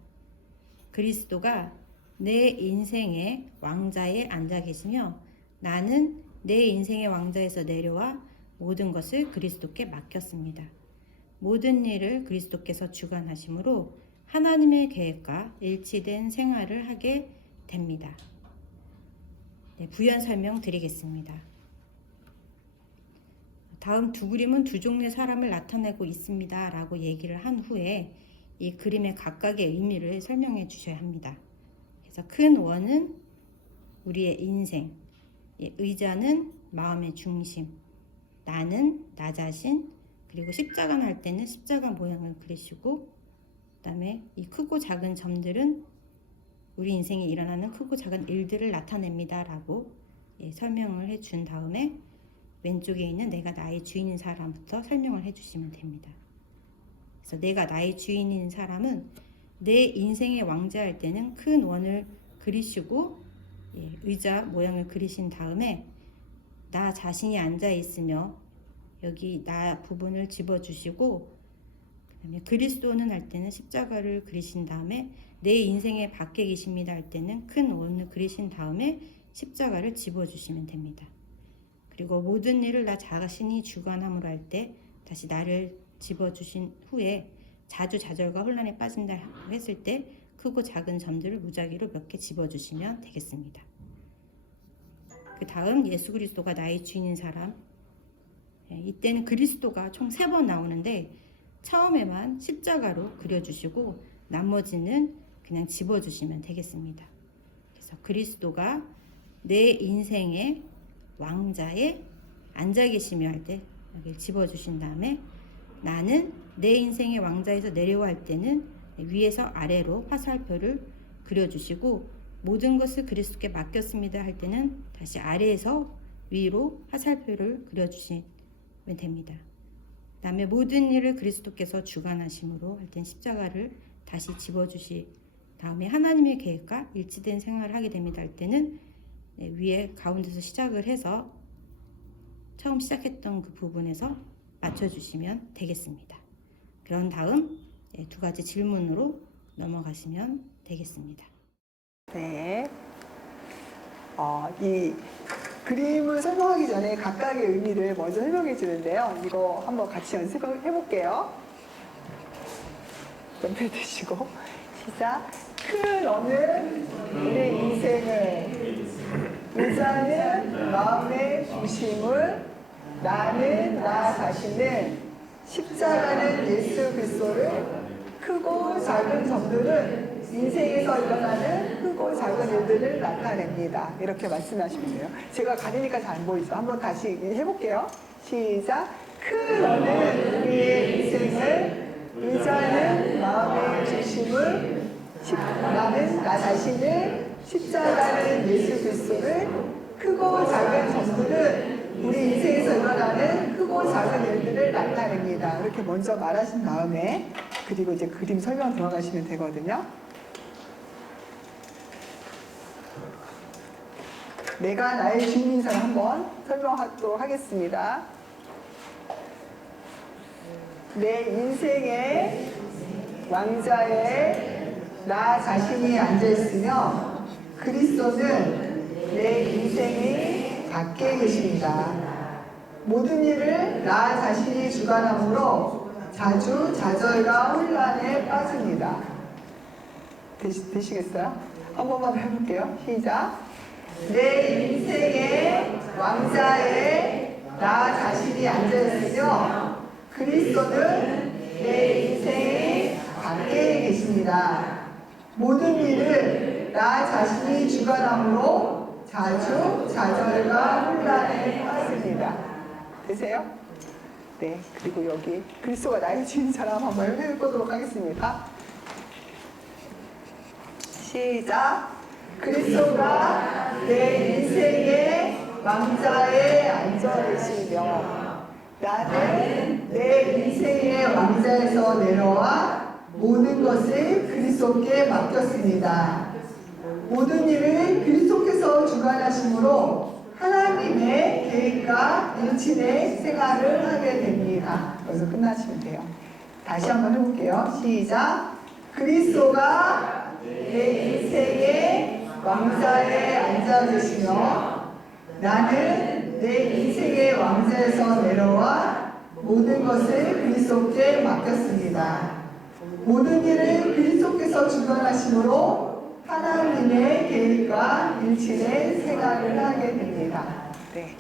그리스도가 내 인생의 왕자에 앉아 계시며 나는 내 인생의 왕자에서 내려와 모든 것을 그리스도께 맡겼습니다. 모든 일을 그리스도께서 주관하심으로 하나님의 계획과 일치된 생활을 하게 됩니다. 부연 설명 드리겠습니다. 다음 두 그림은 두 종류의 사람을 나타내고 있습니다 라고 얘기를 한 후에 이 그림의 각각의 의미를 설명해 주셔야 합니다. 그래서 큰 원은 우리의 인생, 의자는 마음의 중심, 나는 나 자신, 그리고 십자가는 할 때는 십자가 모양을 그리시고 그 다음에 이 크고 작은 점들은 우리 인생에 일어나는 크고 작은 일들을 나타냅니다 라고 설명을 해준 다음에 왼쪽에 있는 내가 나의 주인인 사람부터 설명을 해주시면 됩니다. 그래서 내가 나의 주인인 사람은 내 인생의 왕자할 때는 큰 원을 그리시고 의자 모양을 그리신 다음에 나 자신이 앉아 있으며 여기 나 부분을 집어주시고 그다음에 그리스도는 할 때는 십자가를 그리신 다음에 내 인생의 밖에 계십니다 할 때는 큰 원을 그리신 다음에 십자가를 집어주시면 됩니다. 그리고 모든 일을 나 자신이 주관함으로 할 때 다시 나를 집어주신 후에 자주자절과 혼란에 빠진다 했을 때 크고 작은 점들을 무작위로 몇 개 집어주시면 되겠습니다. 그 다음 예수 그리스도가 나의 주인인 사람, 이때는 그리스도가 총 3번 나오는데 처음에만 십자가로 그려주시고 나머지는 그냥 집어주시면 되겠습니다. 그래서 그리스도가 내 인생의 왕자에 앉아 계시며 할 때 여기를 집어주신 다음에 나는 내 인생의 왕자에서 내려와 할 때는 위에서 아래로 화살표를 그려주시고 모든 것을 그리스도께 맡겼습니다 할 때는 다시 아래에서 위로 화살표를 그려주시면 됩니다. 그 다음에 모든 일을 그리스도께서 주관하심으로 할 때는 십자가를 다시 집어주시 다음에 하나님의 계획과 일치된 생활을 하게 됩니다 할 때는 위에 가운데서 시작을 해서 처음 시작했던 그 부분에서 맞춰주시면 되겠습니다. 그런 다음 두 가지 질문으로 넘어가시면 되겠습니다. 네. 이 그림을 설명하기 전에 각각의 의미를 먼저 설명해 주는데요. 이거 한번 같이 연습해 볼게요. 연필 드시고 시작. 너는 우리 인생을, 의자는 마음의 중심을, 나는 나 자신을, 십자가는 예수 그리스도를, 크고 작은 점들은 인생에서 일어나는 크고 작은 일들을 나타냅니다. 이렇게 말씀하시면 돼요. 제가 가리니까 잘 안 보이죠? 한번 다시 해볼게요. 시작. 너는 우리의 인생을, 의자는 마음의 중심을, 나는 나 자신을, 십자가는 예수 그리스도를, 크고 작은 점들은 우리 인생에서 일어나는 크고 작은 일들을 나타냅니다. 이렇게 먼저 말하신 다음에 그리고 이제 그림 설명 들어가시면 되거든요. 내가 나의 주인인 사람 한번 설명하도록 하겠습니다. 내 인생의 왕자에 나 자신이 앉아있으며 그리스도는 내 인생이 밖에 계십니다. 모든 일을 나 자신이 주관하므로 자주 좌절과 혼란에 빠집니다. 되시겠어요? 한 번만 해볼게요. 시작. 내 인생의 왕자에 나 자신이 앉아있으며 그리스도는 내 인생이 밖에 계십니다. 모든 일을 나 자신이 주관하므로 자주 좌절과 혼란에 빠집니다. 되세요? 네. 그리고 여기 그리스도가 나의 주인 사람 한번 해보도록 하겠습니다. 시작. 그리스도가 내 인생의 왕자에 앉아 계시며 나는 내 인생의 왕자에서 내려와 모든 것을 그리스도께 맡겼습니다. 모든 일을 그리스도께서 주관하심으로 하나님의 계획과 일치된 생활을 하게 됩니다. 여기서 끝나시면 돼요. 다시 한번 해볼게요. 시작. 그리스도가 내 인생의 왕자에 앉아 계시며 나는 내 인생의 왕자에서 내려와 모든 것을 그리스도께 맡겼습니다. 모든 일을 그리스도께서 주관하심으로 하나님의 계획과 일치된 생활을 하게 됩니다. 네.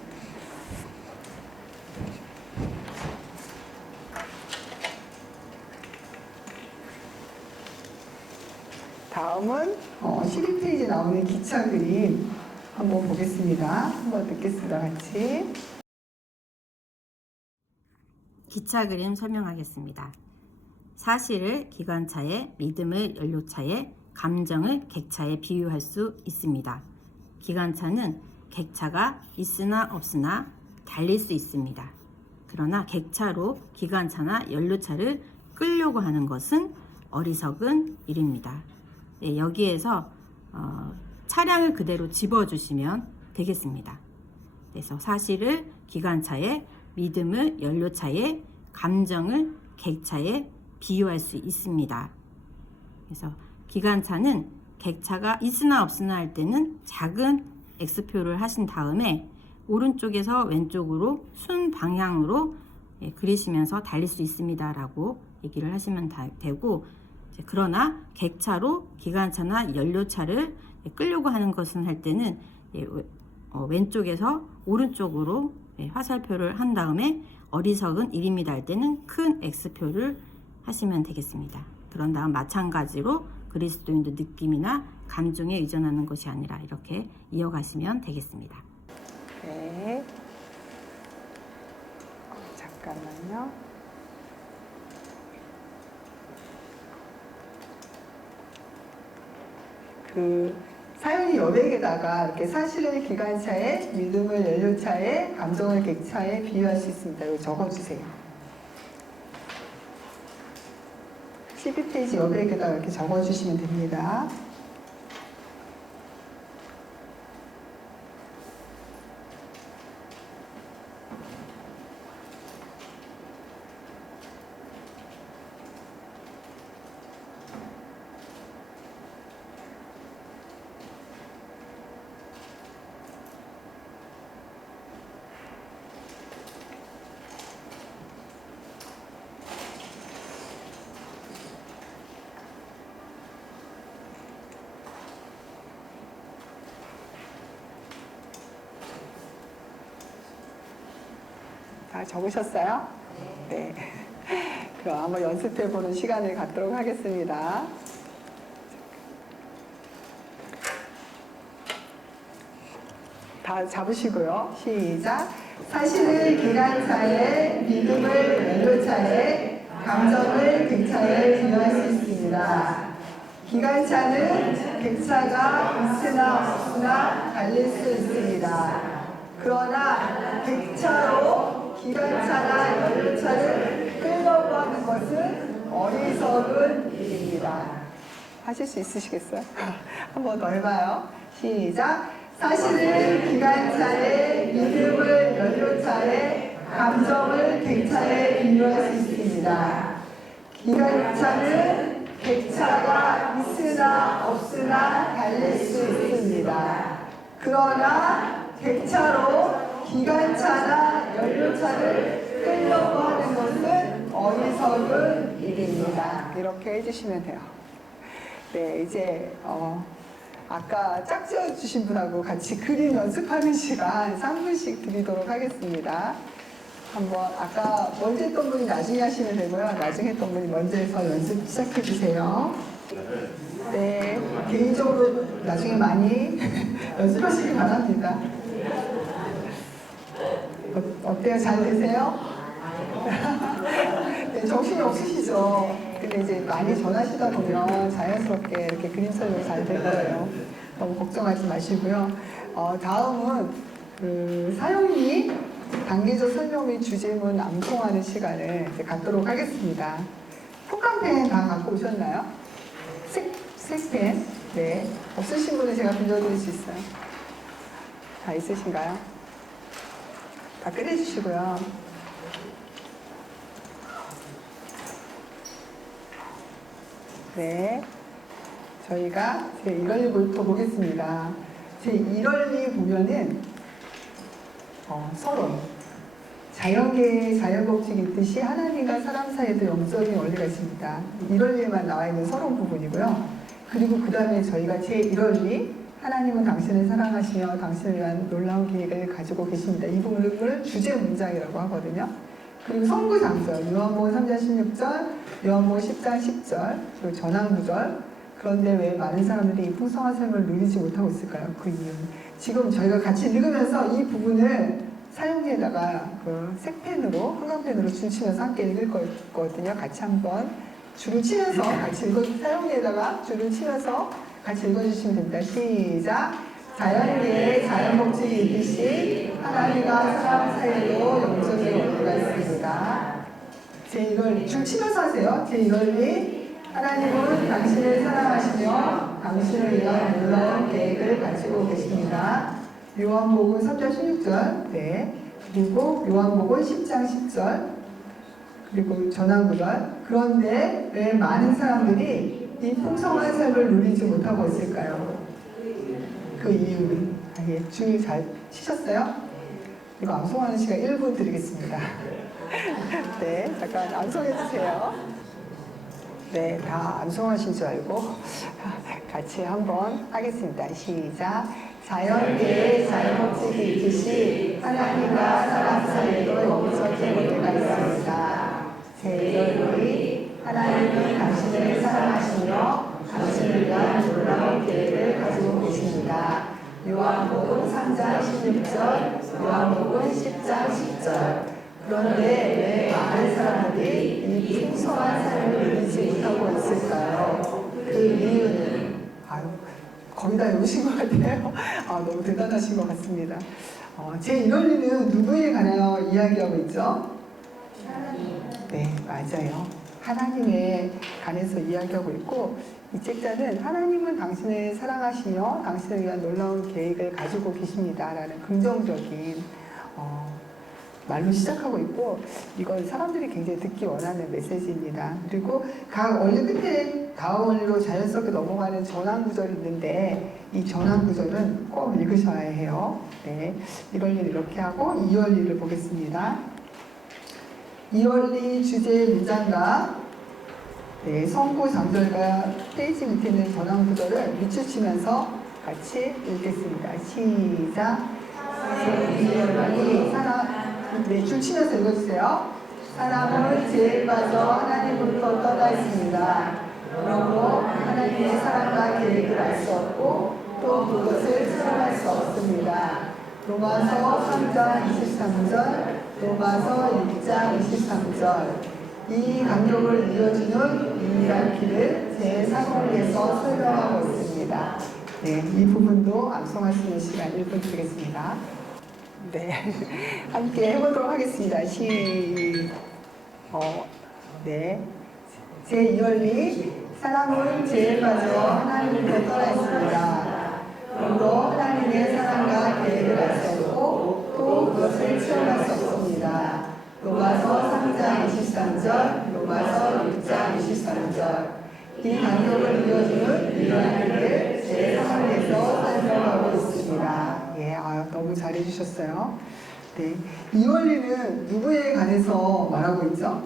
다음은 12페이지에 나오는 기차 그림 한번 보겠습니다. 한번 듣겠습니다. 같이. 기차 그림 설명하겠습니다. 사실을 기관차에, 믿음을 연료차에, 감정을 객차에 비유할 수 있습니다. 기관차는 객차가 있으나 없으나 달릴 수 있습니다. 그러나 객차로 기관차나 연료차를 끌려고 하는 것은 어리석은 일입니다. 네, 여기에서 차량을 그대로 집어주시면 되겠습니다. 그래서 사실을 기관차에, 믿음을 연료차에, 감정을 객차에 비유할 수 있습니다. 그래서 기관차는 객차가 있으나 없으나 할 때는 작은 X표를 하신 다음에 오른쪽에서 왼쪽으로 순 방향으로 그리시면서 달릴 수 있습니다 라고 얘기를 하시면 되고, 그러나 객차로 기관차나 연료차를 끌려고 하는 것은 할 때는 왼쪽에서 오른쪽으로 화살표를 한 다음에 어리석은 일입니다 할 때는 큰 X표를 하시면 되겠습니다. 그런 다음 마찬가지로 그리스도인도 느낌이나 감정에 의존하는 것이 아니라 이렇게 이어가시면 되겠습니다. 네. 잠깐만요. 사연이 여백에다가 이렇게 사실을 기관차에, 믿음을 연료차에, 감정을 객차에 비유할 수 있습니다. 이거 적어주세요. 12페이지 여백에다가 이렇게 적어주시면 됩니다. 다 적으셨어요? 네. 그럼 한번 연습해보는 시간을 갖도록 하겠습니다. 다 잡으시고요. 시작. 사실을 기관차에, 믿음을 연료차에, 감정을 객차에 비유할 수 있습니다. 기관차는 객차가 있으나 없으나 달릴 수 있습니다. 그러나 객차로 기관차나 연료차를 끌려고 하는 것은 어리석은 일입니다. 하실 수 있으시겠어요? 한 번 더 해봐요. 시작. 사실은 기관차에, 믿음을 연료차에, 감정을 객차에 비유할 수 있습니다. 기관차는 객차가 있으나 없으나 달릴 수 있습니다. 그러나 객차로 기관차나 연료차를 끌려고 하는 것은 어리석은 일입니다. 이렇게 해주시면 돼요. 네, 이제 아까 짝지어 주신 분하고 같이 그림 연습하는 시간 3분씩 드리도록 하겠습니다. 한번 아까 먼저 했던 분이 나중에 하시면 되고요. 나중에 했던 분이 먼저 해서 연습 시작해 주세요. 네, 개인적으로 나중에 많이 연습하시기 바랍니다. 어때요? 잘 되세요? 네, 정신이 없으시죠? 근데 이제 많이 전하시다 보면 자연스럽게 이렇게 그림 설명 잘 될 거예요. 너무 걱정하지 마시고요. 다음은 사용이 단계적 설명 및 주제문 암송하는 시간을 이제 갖도록 하겠습니다. 톡감펜 다 갖고 오셨나요? 색펜? 네. 없으신 분은 제가 빌려드릴 수 있어요. 다 있으신가요? 다 꺼내주시고요. 네. 저희가 제1월리부터 보겠습니다. 제1월리 보면은 서론. 자연계의 자연법칙이 있듯이 하나님과 사람 사이에도 영적인 원리가 있습니다. 1월리에만 나와 있는 서론 부분이고요. 그리고 그 다음에 저희가 제1월리 하나님은 당신을 사랑하시며 당신을 위한 놀라운 계획을 가지고 계십니다. 이 부분을 주제 문장이라고 하거든요. 그리고 선구 장절, 요한복음 3장 16절, 요한복음 10장 10절, 그리고 전환 구절. 그런데 왜 많은 사람들이 이 풍성한 삶을 누리지 못하고 있을까요? 그 이유는 지금 저희가 같이 읽으면서 이 부분을 사용기에다가 그 색펜으로, 형광펜으로 줄 치면서 함께 읽을 거거든요. 같이 한번 줄을 치면서 같이 사용기에다가 줄을 치면서 같이 읽어주시면 됩니다. 시작. 자연계의 자연법칙이 있듯이 하나님과 사람 사이에도 영적인 원리가 있습니다. 제1월 줄 치면서 하세요. 제1월리 하나님은 당신을 사랑하시며 당신을 위한 놀라운 계획을 가지고 계십니다. 요한복음 3장 16절, 네. 그리고 요한복음 10장 10절, 그리고 전환구절. 그런데 왜 많은 사람들이 이 풍성한 삶을 누리지 못하고 있을까요? 그 이유는 줄 잘 치셨어요? 이거 암송하는 시간 1분 드리겠습니다. 네, 잠깐 암송해 주세요. 네, 다 암송하신 줄 알고 같이 한번 하겠습니다. 시작. 자연계의 자연법칙이 있듯이 하나님과 사람 사이에도 영적인 원리가 있습니다. 제1월리 하나님은 당신을 사랑하시며 당신을 위한 놀라운 계획을 가지고 계십니다. 요한복음 3장 16절, 요한복음 10장 10절. 그런데 왜 많은 사람들이 이 풍성한 삶을 누리지 못하고 있을까요? 그 이유는 거의 다 외우신 것 같아요. 너무 대단하신 것 같습니다. 제1원리는 누구에 관하여 이야기하고 있죠? 네, 맞아요. 하나님에 관해서 이야기하고 있고, 이 책자는 하나님은 당신을 사랑하시며 당신을 위한 놀라운 계획을 가지고 계십니다 라는 긍정적인 말로 시작하고 있고, 이건 사람들이 굉장히 듣기 원하는 메시지입니다. 그리고 각 원리 끝에 다음 원리로 자연스럽게 넘어가는 전환 구절이 있는데, 이 전환 구절은 꼭 읽으셔야 해요. 네, 1원리를 이렇게 하고 2원리를 보겠습니다. 2원리 주제 문장과 성구 장절과 페이지 밑에 있는 전환 구절을 밑추치면서 같이 읽겠습니다. 시작. 제2원리 줄 치면서 읽어주세요. 사람은 죄에 빠져 하나님으로부터 떠나 있습니다. 그러므로 하나님의 사랑과 계획을 알 수 없고 또 그것을 체험할 수 없습니다. 로마서 3장 23절, 로마서 6장 23절. 이 강력을 이어주는 유일한 길을 제3원리에서 설명하고 있습니다. 네, 이 부분도 암송할 수 있는 시간 1분 드리겠습니다. 네, 함께 해보도록 하겠습니다. 네. 제2원리, 사람은 죄에 빠져 하나님으로부터 떠나 있습니다. 그러므로 하나님의 사랑과 계획을 알 수 없고 또 그것을 체험할 수 없습니다. 로마서 3장 23절, 로마서 6장 23절. 이 간격을 이어주는 유일한 길을 제3원리에서 설명하고 있습니다. 예, 너무 잘해주셨어요. 네, 이 원리는 누구에 관해서 말하고 있죠?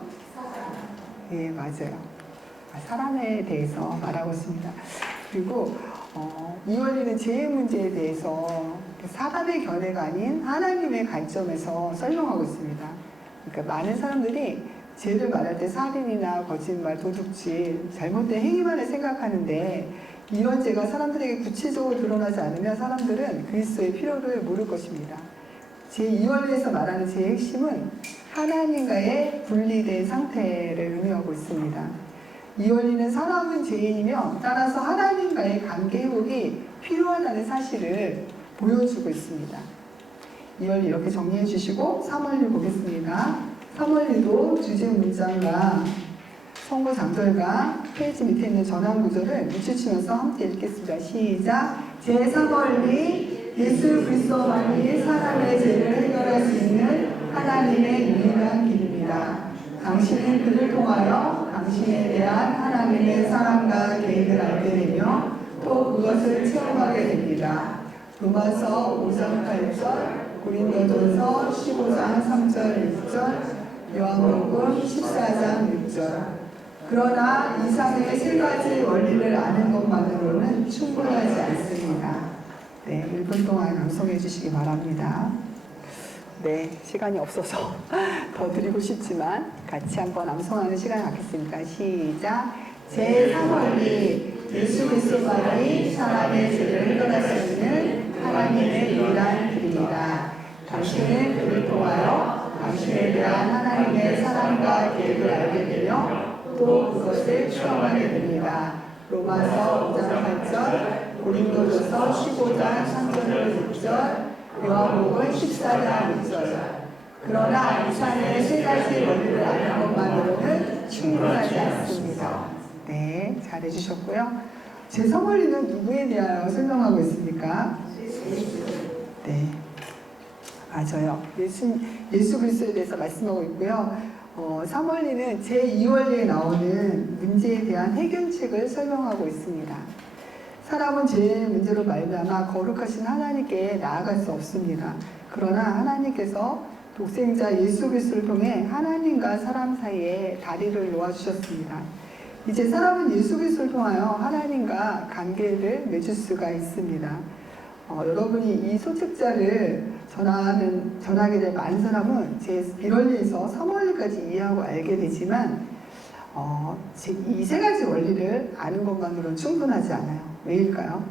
예, 맞아요. 사람에 대해서 말하고 있습니다. 그리고 이 원리는 죄의 문제에 대해서 사람의 견해가 아닌 하나님의 관점에서 설명하고 있습니다. 그러니까 많은 사람들이 죄를 말할 때 살인이나 거짓말, 도둑질, 잘못된 행위만을 생각하는데, 이런 죄가 사람들에게 구체적으로 드러나지 않으면 사람들은 그리스도의 필요를 모를 것입니다. 제2원리에서 말하는 죄의 핵심은 하나님과의 분리된 상태를 의미하고 있습니다. 이 원리는 사람은 죄인이며 따라서 하나님과의 관계 회복이 필요하다는 사실을 보여주고 있습니다. 이 원리 이렇게 정리해 주시고 3원리 보겠습니다. 3원리도 주제 문장과 성구 장절과 페이지 밑에 있는 전환 구절을 밑추치면서 함께 읽겠습니다. 시작. 제3원리, 예수 그리스도만이 사람의 죄를 해결할 수 있는 하나님의 유일한 길입니다. 당신은 그를 통하여 당신에 대한 하나님의 사랑과 계획을 알게 되며 또 그것을 체험하게 됩니다. 로마서 5장 8절, 고린도전서 15장 3절 6절, 요한복음 14장 6절. 그러나 이상의 세 가지 원리를 아는 것만으로는 충분하지 않습니다. 네, 1분 동안 암송해 주시기 바랍니다. 네, 시간이 없어서 더 드리고 싶지만 같이 한번 암송하는 시간을 갖겠습니다. 시작. 제3원리, 예수 그리스도만이 사람의 죄를 해결할 수 있는 하나님의 유일한 길입니다. 당신은 그를 통하여 당신에 대한 하나님의 사랑과 계획을 알게 되며 또 그것을 체험하게 됩니다. 로마서 5장 8절, 고린도전서 15장 3절 6절, 요한복음 14장 6절. 그러나 이상의 세 가지 원리를 아는 것만으로는 충분하지 않습니다. 네, 잘해주셨고요. 제3원리는 누구에 대하여 설명하고 있습니까? 네, 맞아요. 예수 그리스도에 대해서 말씀하고 있고요. 3원리는 제2원리에 나오는 문제에 대한 해결책을 설명하고 있습니다. 사람은 죄의 문제로 말미암아 거룩하신 하나님께 나아갈 수 없습니다. 그러나 하나님께서 독생자 예수 그리스도를 통해 하나님과 사람 사이에 다리를 놓아주셨습니다. 이제 사람은 예수 그리스도를 통하여 하나님과 관계를 맺을 수가 있습니다. 여러분이 이 소책자를 전하게 된 많은 사람은 제1원리에서 3원리까지 이해하고 알게 되지만 이 세 가지 원리를 아는 것만으로는 충분하지 않아요. 왜일까요?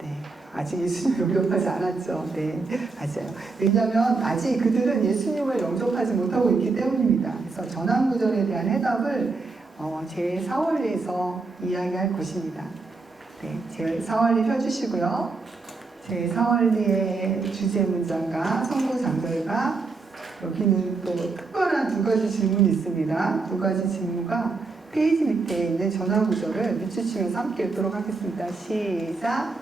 네, 아직 예수님 영접하지 않았죠. 네, 맞아요. 왜냐하면 아직 그들은 예수님을 영접하지 못하고 있기 때문입니다. 그래서 전환구절에 대한 해답을 제 4원리에서 이야기할 것입니다. 네, 제 4원리 펴주시고요. 제 4원리의 주제 문장과 성구 장절과 여기는 또 특별한 두 가지 질문이 있습니다. 두 가지 질문과 페이지 밑에 있는 전환구절을 밑줄치면서 함께 읽도록 하겠습니다. 시작!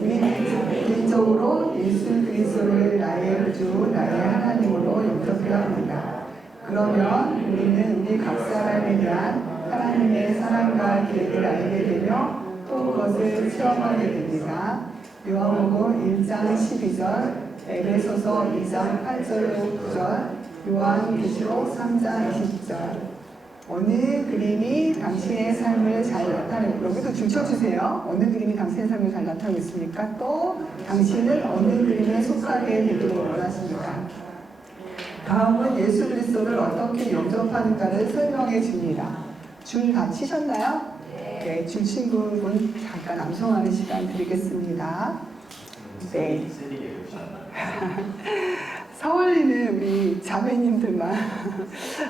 우리는 개인적으로 예수 그리스도를 나의 주, 나의 하나님으로 영접해야 합니다. 그러면 우리는 우리 각 사람에 대한 하나님의 사랑과 계획을 알게 되며 또 그것을 체험하게 됩니다. 요한복음 1장 12절, 에베소서 2장 8절 9절, 요한계시록 3장 20절. 어느 그림이 당신의 삶을 잘 나타내고, 여기도 줄쳐주세요. 어느 그림이 당신의 삶을 잘 나타내고 있습니까? 또 당신은 어느 그림에 속하게 되기를 원하십니까? 다음은 예수 그리스도를 어떻게 영접하는가를 설명해 줍니다. 줄 다 치셨나요? 네, 줄 친 부분 잠깐 암송하는 시간 드리겠습니다. 네. 서울리는 우리 자매님들만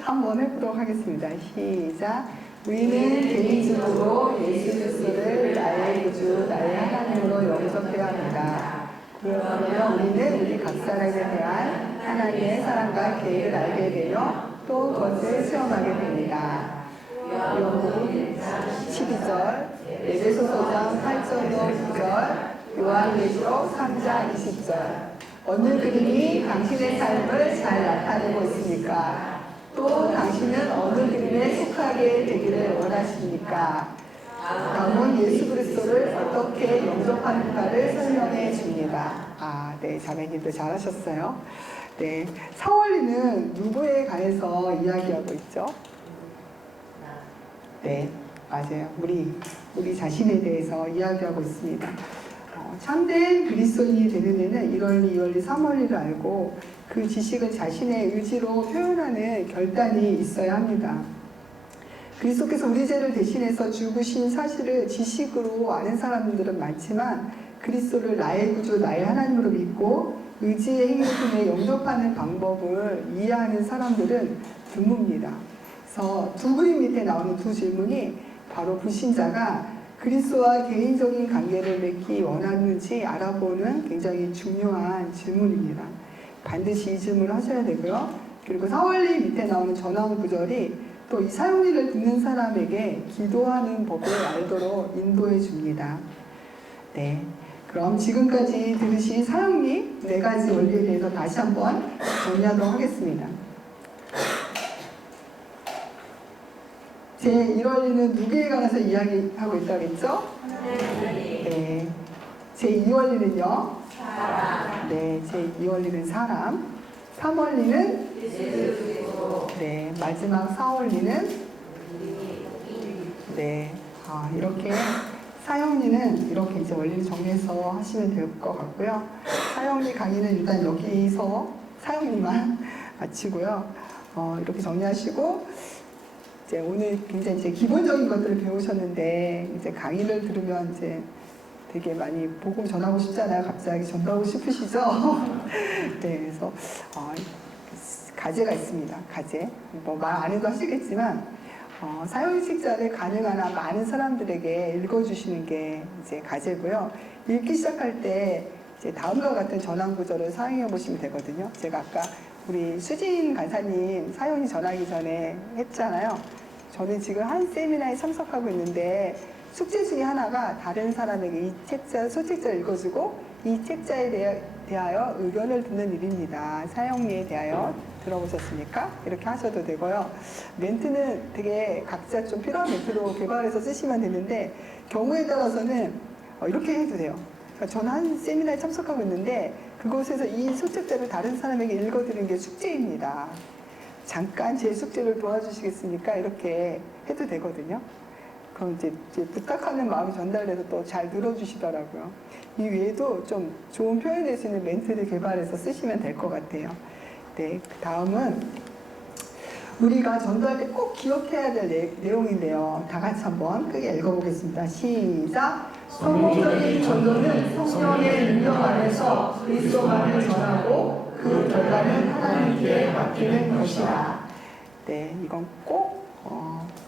한번 해보도록 하겠습니다. 시작. 우리는 개인적으로 예수 그리스도를 나의 구주, 나의 하나님으로 영접해야 합니다. 그러면 우리는 우리 각 사람에 대한 하나님의 사랑과 계획을 알게 되며 또 그것을 체험하게 됩니다. 요한복음 12절, 에베소서 5장 8절로 9절, 요한계시록 3장 20절. 어느 그림이 당신의 삶을 잘 나타내고 있습니까? 또 당신은 어느 그림에 속하게 되기를 원하십니까? 다음은 예수 그리스도를 어떻게 영접하는가를 설명해 줍니다. 네, 자매님도 잘하셨어요. 네, 사월리는 누구에 관해서 이야기하고 있죠? 네, 맞아요. 우리 자신에 대해서 이야기하고 있습니다. 참된 그리스도인이 되는 데는 1원리, 2원리, 3원리를 알고 그 지식을 자신의 의지로 표현하는 결단이 있어야 합니다. 그리스도께서 우리 죄를 대신해서 죽으신 사실을 지식으로 아는 사람들은 많지만 그리스도를 나의 구주, 나의 하나님으로 믿고 의지의 행위를 통해 영접하는 방법을 이해하는 사람들은 드뭅니다. 그래서 두 그림 밑에 나오는 두 질문이 바로 불신자가 그리스도와 개인적인 관계를 맺기 원하는지 알아보는 굉장히 중요한 질문입니다. 반드시 이 질문을 하셔야 되고요. 그리고 사월리 밑에 나오는 전환 구절이 또 이 사용리를 듣는 사람에게 기도하는 법을 알도록 인도해 줍니다. 네, 그럼 지금까지 들으신 사용리 4가지 원리에 대해서 다시 한번 정리하도록 하겠습니다. 제 1원리는 누구에 관해서 이야기하고 있다고 했죠? 네. 제 2원리는요? 네, 제 2원리는 사람. 3원리는? 네, 마지막 4원리는? 네. 이렇게 사용리는 이렇게 이제 원리를 정리해서 하시면 될 것 같고요. 사용리 강의는 일단 여기서 사용리만 마치고요. 이렇게 정리하시고 이제 오늘 굉장히 이제 기본적인 것들을 배우셨는데 이제 강의를 들으면 이제 되게 많이 복음 전하고 싶잖아요. 갑자기 전하고 싶으시죠? 네, 그래서 과제가 있습니다. 과제. 뭐 말 안 해도 하시겠지만 사용식자를 가능한 한 많은 사람들에게 읽어주시는 게 이제 과제고요. 읽기 시작할 때 이제 다음과 같은 전환 구절을 사용해 보시면 되거든요. 제가 아까 우리 수진 간사님 사연이 전하기 전에 했잖아요. 저는 지금 한 세미나에 참석하고 있는데 숙제 중에 하나가 다른 사람에게 이 책자, 소책자를 읽어주고 이 책자에 대하여 의견을 듣는 일입니다. 사용리에 대하여 들어보셨습니까? 이렇게 하셔도 되고요. 멘트는 되게 각자 좀 필요한 멘트로 개발해서 쓰시면 되는데 경우에 따라서는 이렇게 해도 돼요. 저는 한 세미나에 참석하고 있는데 그곳에서 이 소책자를 다른 사람에게 읽어드리는 게 숙제입니다. 잠깐 제 숙제를 도와주시겠습니까? 이렇게 해도 되거든요. 그럼 이제 부탁하는 마음이 전달돼서 또 잘 들어주시더라고요. 이 외에도 좀 좋은 표현할 수 있는 멘트를 개발해서 쓰시면 될 것 같아요. 네, 그 다음은 우리가 전도할 때 꼭 기억해야 될 내용인데요. 다 같이 한번 크게 읽어보겠습니다. 시작! 성공적인 전도는 성령의 능력 안에서 그리스도만을 전하고 그 결과는 하나님께 맡기는 것이다. 네, 이건 꼭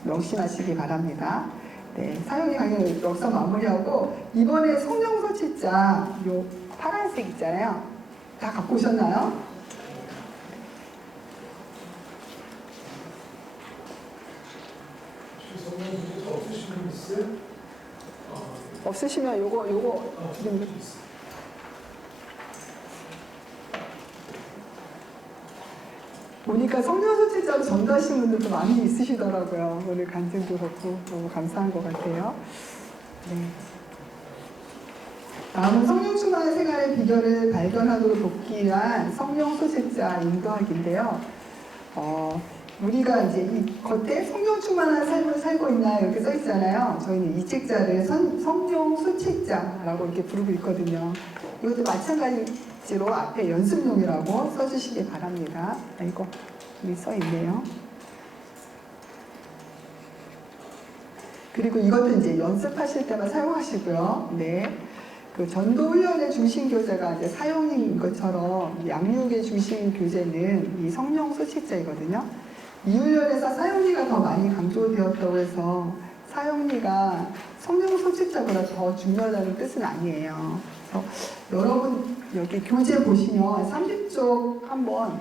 명심하시기 바랍니다. 네, 사용이 강의 여기서 마무리하고 이번에 성령서 책자 요 파란색 있잖아요. 다 갖고 오셨나요? 없으시면 요거 드립니다. 보니까 성령서 책자로 전도하신 분들도 많이 있으시더라고요. 오늘 간증도 그렇고 너무 감사한 것 같아요. 네. 다음은 성령 충만한 생활의 비결을 발견하도록 돕기 위한 성령서 책자 인도하기인데요. 우리가 이제 이 겉에 성령 충만한 삶을 살고 있나 이렇게 써 있잖아요. 저희는 이 책자를 성령 수책자라고 이렇게 부르고 있거든요. 이것도 마찬가지로 앞에 연습용이라고 써주시기 바랍니다. 이거 여기 써 있네요. 그리고 이것도 이제 연습하실 때만 사용하시고요. 네. 그 전도훈련의 중심 교재가 이제 사용인 것처럼 양육의 중심 교재는 이 성령 수책자이거든요. 이 훈련에서 사용리가 더 많이 강조되었다고 해서 사용리가 성령 소책자보다 더 중요하다는 뜻은 아니에요. 그래서 여러분 여기 교재 보시면 30쪽 한번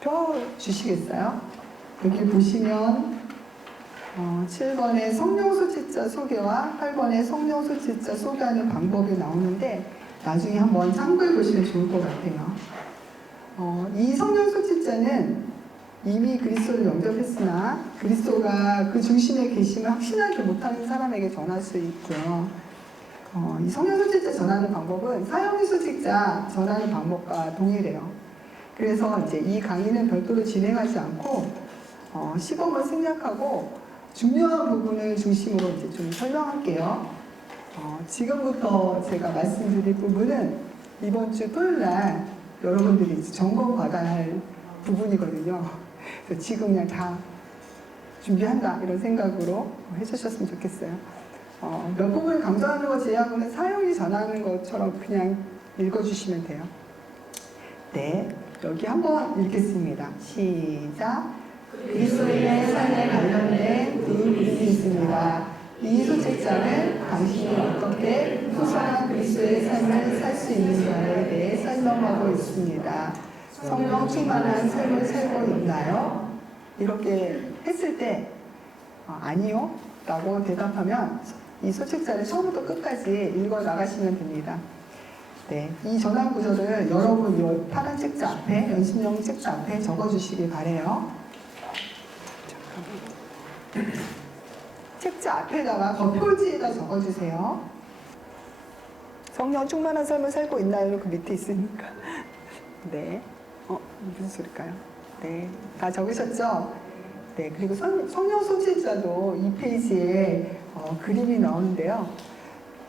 펴 주시겠어요? 여기 보시면 7번에 성령 소책자 소개와 8번에 성령 소책자 소개하는 방법이 나오는데 나중에 한번 참고해 보시면 좋을 것 같아요. 이 성령 소책자는 이미 그리스도를 영접했으나 그리스도가 그 중심에 계심을 확신하지 못하는 사람에게 전할 수 있고요. 이 성령 소책자 전하는 방법은 사용리 소책자 전하는 방법과 동일해요. 그래서 이제 이 강의는 별도로 진행하지 않고 시범을 생략하고 중요한 부분을 중심으로 이제 좀 설명할게요. 지금부터 제가 말씀드릴 부분은 이번 주 토요일 날 여러분들이 이제 점검 받아야 할 부분이거든요. 그래서 지금 그냥 다 준비한다 이런 생각으로 해주셨으면 좋겠어요. 몇 부분을 강조하는 것 제외하고는 사용이 전하는 것처럼 그냥 읽어주시면 돼요. 네, 여기 한번 읽겠습니다. 시작. 그리스도인의 삶에 관련된 두 부분이 있습니다. 이 소책자는 당신이 어떻게 풍성한 그리스도의 삶을 살 수 있는가에 대해 설명하고 있습니다. 성령 충만한 삶을 살고 있나요? 이렇게 했을 때 아니요 라고 대답하면 이 소책자를 처음부터 끝까지 읽어 나가시면 됩니다. 네, 이 전환 구절을 여러분 이 파란 책자 앞에 연습용 책자 앞에 적어주시기 바래요. 책자 앞에다가 더 표지에다 적어주세요. 성령 충만한 삶을 살고 있나요? 그 밑에 있으니까. 네. 무슨 소리일까요? 네. 다 적으셨죠? 네. 그리고 성령 소책자도 이 페이지에 그림이 나오는데요.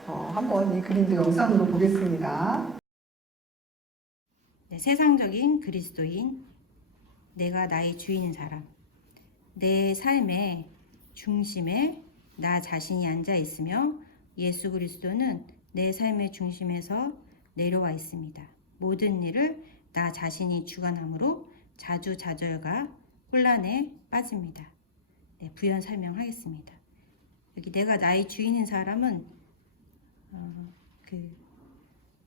한번 이 그림도 영상으로 보겠습니다. 네, 세상적인 그리스도인, 내가 나의 주인인 사람, 내 삶의 중심에 나 자신이 앉아 있으며 예수 그리스도는 내 삶의 중심에서 내려와 있습니다. 모든 일을 나 자신이 주관함으로 자주자절과 혼란에 빠집니다. 네, 부연 설명하겠습니다. 여기 내가 나의 주인인 사람은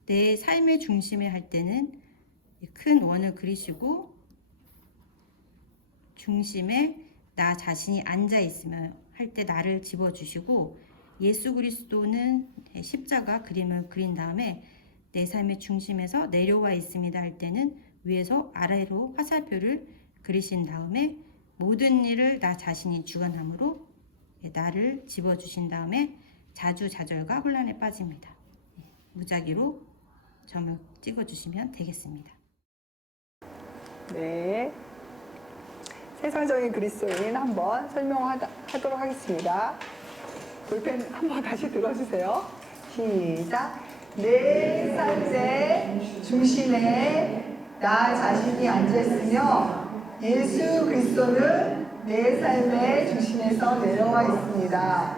내 삶의 중심에 할 때는 큰 원을 그리시고 중심에 나 자신이 앉아 있으면 할 때 나를 집어주시고 예수 그리스도는 십자가 그림을 그린 다음에 내 삶의 중심에서 내려와 있습니다 할 때는 위에서 아래로 화살표를 그리신 다음에 모든 일을 나 자신이 주관함으로 나를 집어주신 다음에 자주자절과 혼란에 빠집니다. 무작위로 점을 찍어주시면 되겠습니다. 네. 세상적인 그리스도인 한번 설명하도록 하겠습니다. 볼펜 한번 다시 들어주세요. 시작. 내 삶의 중심에 나 자신이 앉아있으며 예수 그리스도는 내 삶의 중심에서 내려와 있습니다.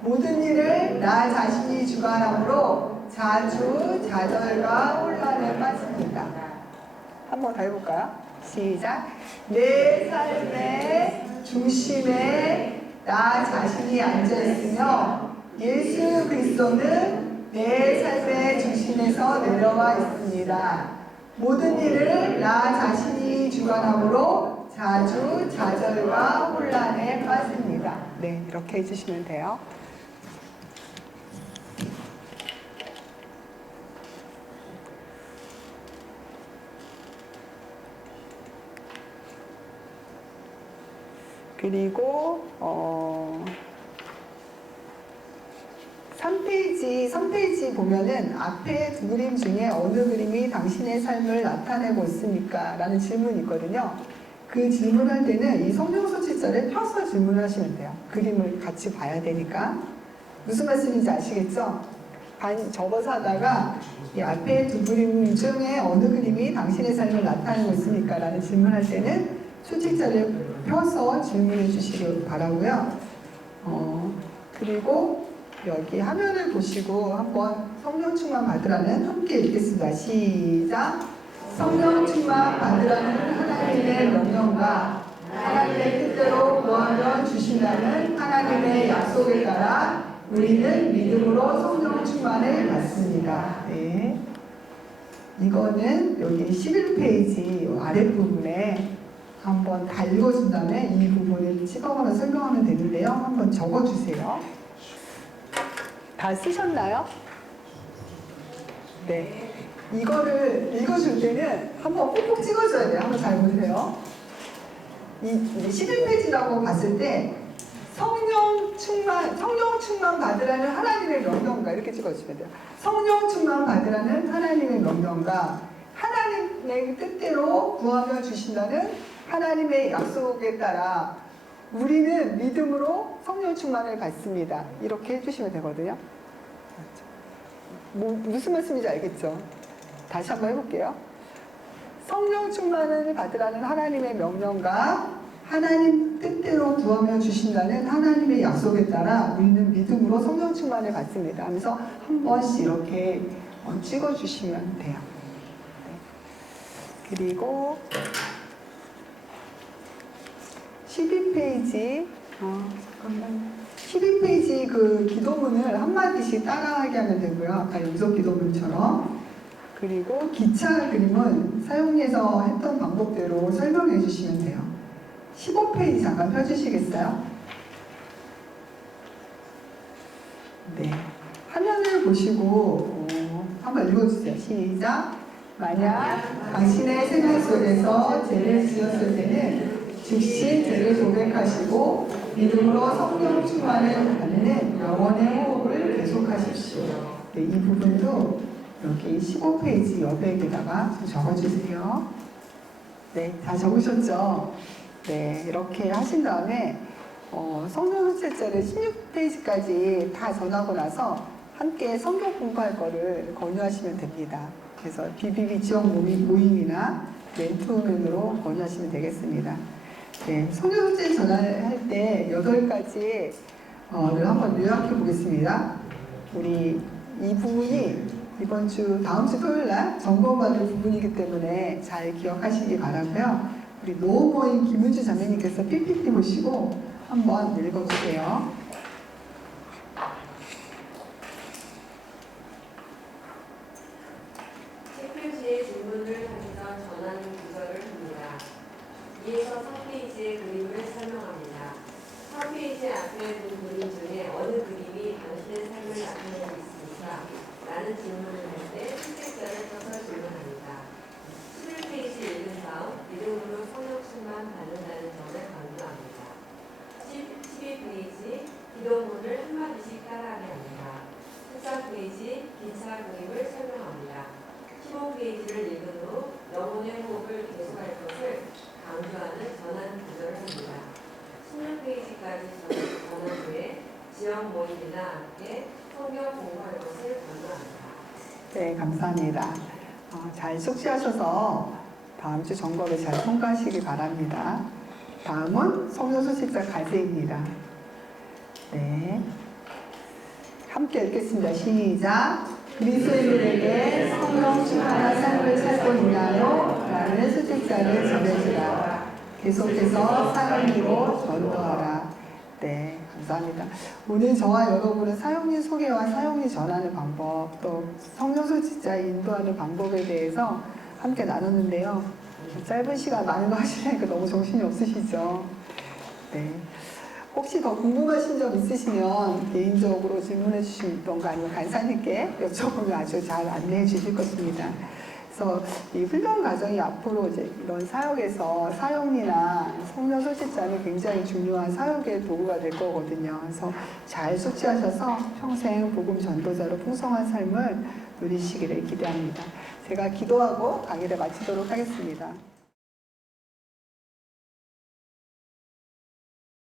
모든 일을 나 자신이 주관함으로 자주 좌절과 혼란에 빠집니다. 한번 더 해볼까요? 시작. 내 삶의 중심에 나 자신이 앉아 있으며 예수 그리스도는 내 삶의 중심에서 내려와 있습니다. 모든 일을 나 자신이 주관함으로 자주 좌절과 혼란에 빠집니다. 네, 이렇게 해주시면 돼요. 그리고 3페이지 보면은 앞에 두 그림 중에 어느 그림이 당신의 삶을 나타내고 있습니까? 라는 질문이 있거든요. 그 질문할 때는 이 성경 소치자를 펴서 질문하시면 돼요. 그림을 같이 봐야 되니까. 무슨 말씀인지 아시겠죠? 접어서 하다가 이 앞에 두 그림 중에 어느 그림이 당신의 삶을 나타내고 있습니까? 라는 질문할 때는 소치자를 펴서 질문해 주시길 바라고요. 그리고 여기 화면을 보시고 한번 성령 충만 받으라는 함께 읽겠습니다. 시작. 성령 충만 받으라는 하나님의 명령과 하나님의 뜻대로 구하며 주신다는 하나님의 약속에 따라 우리는 믿음으로 성령 충만을 받습니다. 네. 이거는 여기 11페이지 아랫부분에 한번 다 읽어준 다음에 이 부분을 찍어서 설명하면 되는데요. 한번 적어주세요. 다 쓰셨나요? 네. 이거를 읽어줄 때는 한번 꼭꼭 찍어줘야 돼요. 한번 잘 보세요. 이 11페이지라고 봤을 때 성령 충만 받으라는 하나님의 명령과 이렇게 찍어주시면 돼요. 성령 충만 받으라는 하나님의 명령과 하나님의 뜻대로 구하며 주신다는 하나님의 약속에 따라 우리는 믿음으로 성령 충만을 받습니다. 이렇게 해주시면 되거든요. 무슨 말씀인지 알겠죠? 다시 한번 해볼게요. 성령 충만을 받으라는 하나님의 명령과 하나님 뜻대로 구하며 주신다는 하나님의 약속에 따라 우리는 믿음으로 성령 충만을 받습니다. 하면서 한 번씩 이렇게 찍어주시면 돼요. 그리고 12페이지 12페이지 그 기도문을 한마디씩 따라하게 하면 되고요. 아까 연속 기도문처럼. 그리고 기차 그림은 사용해서 했던 방법대로 설명해 주시면 돼요. 15페이지 잠깐 펴주시겠어요? 네. 화면을 보시고 한번 읽어주세요. 시작. 만약 당신의 생활 속에서 죄를 지었을 때는 즉시 죄를 고백하시고 믿음으로 성령 충만을 받는 영원의 호흡을 계속하십시오. 네, 이 부분도 여기 15페이지 여백에다가 좀 적어주세요. 네, 다 적으셨죠? 네, 이렇게 하신 다음에 성령 소체자를 16페이지까지 다 전하고 나서 함께 성경 공부할 거를 권유하시면 됩니다. 그래서 BBB 지역 모임이나 멘토맨으로 권유하시면 되겠습니다. 네, 성경 소체 전할 때 8가지를 한번 요약해 보겠습니다. 우리 이 부분이 이번 주, 다음 주 토요일 날 점검받을 부분이기 때문에 잘 기억하시기 바라고요. 우리 노모임 김은주 자매님께서 PPT 보시고 한번 읽어주세요. 책표지에 질문을 하면서 전하는 구절을 합니다. 이에서 3페이지의 그림을 설명합니다. 3페이지 앞에 둔 그림 중에 어느 그림이 당신의 삶을 나타내고 있습니까? 라는 질문을 할 때 선택자를 써서 질문합니다. 11페이지 읽은 다음 믿음으로 성령 충만 받는다는 점을 강조합니다. 12페이지 기도문을 한마디씩 따라하게 합니다. 13페이지 기차 그림을 설명합니다. 15페이지를 읽은 후 영혼의 호흡을 계속할 것을 강조하는 전한 구절을 합니다. 16페이지까지 전한 후에 지역 모임이나 함께 성경 공부할 것을 권유합니다. 네, 감사합니다. 잘 숙지하셔서 다음 주 점검에 잘 통과하시기 바랍니다. 다음은 성령소식자 과제입니다. 네, 함께 읽겠습니다. 시작. 그리스도인들에게 성령 충만한 삶을 살고 있나요? 라는 수직자를 전해주라. 계속해서 사랑으로 전도하라. 네, 감사합니다. 오늘 저와 여러분은 사용리 소개와 사용리 전하는 방법, 또 성령소식자에 인도하는 방법에 대해서 함께 나눴는데요. 짧은 시간 많은 거 하시니까 너무 정신이 없으시죠? 네. 혹시 더 궁금하신 점 있으시면 개인적으로 질문해 주시던가 아니면 간사님께 여쭤보면 아주 잘 안내해 주실 것입니다. 그래서 이 훈련 과정이 앞으로 이제 이런 사역에서 사역이나 성령 소식자는 굉장히 중요한 사역의 도구가 될 거거든요. 그래서 잘 숙지하셔서 평생 복음 전도자로 풍성한 삶을 누리시기를 기대합니다. 제가 기도하고 강의를 마치도록 하겠습니다.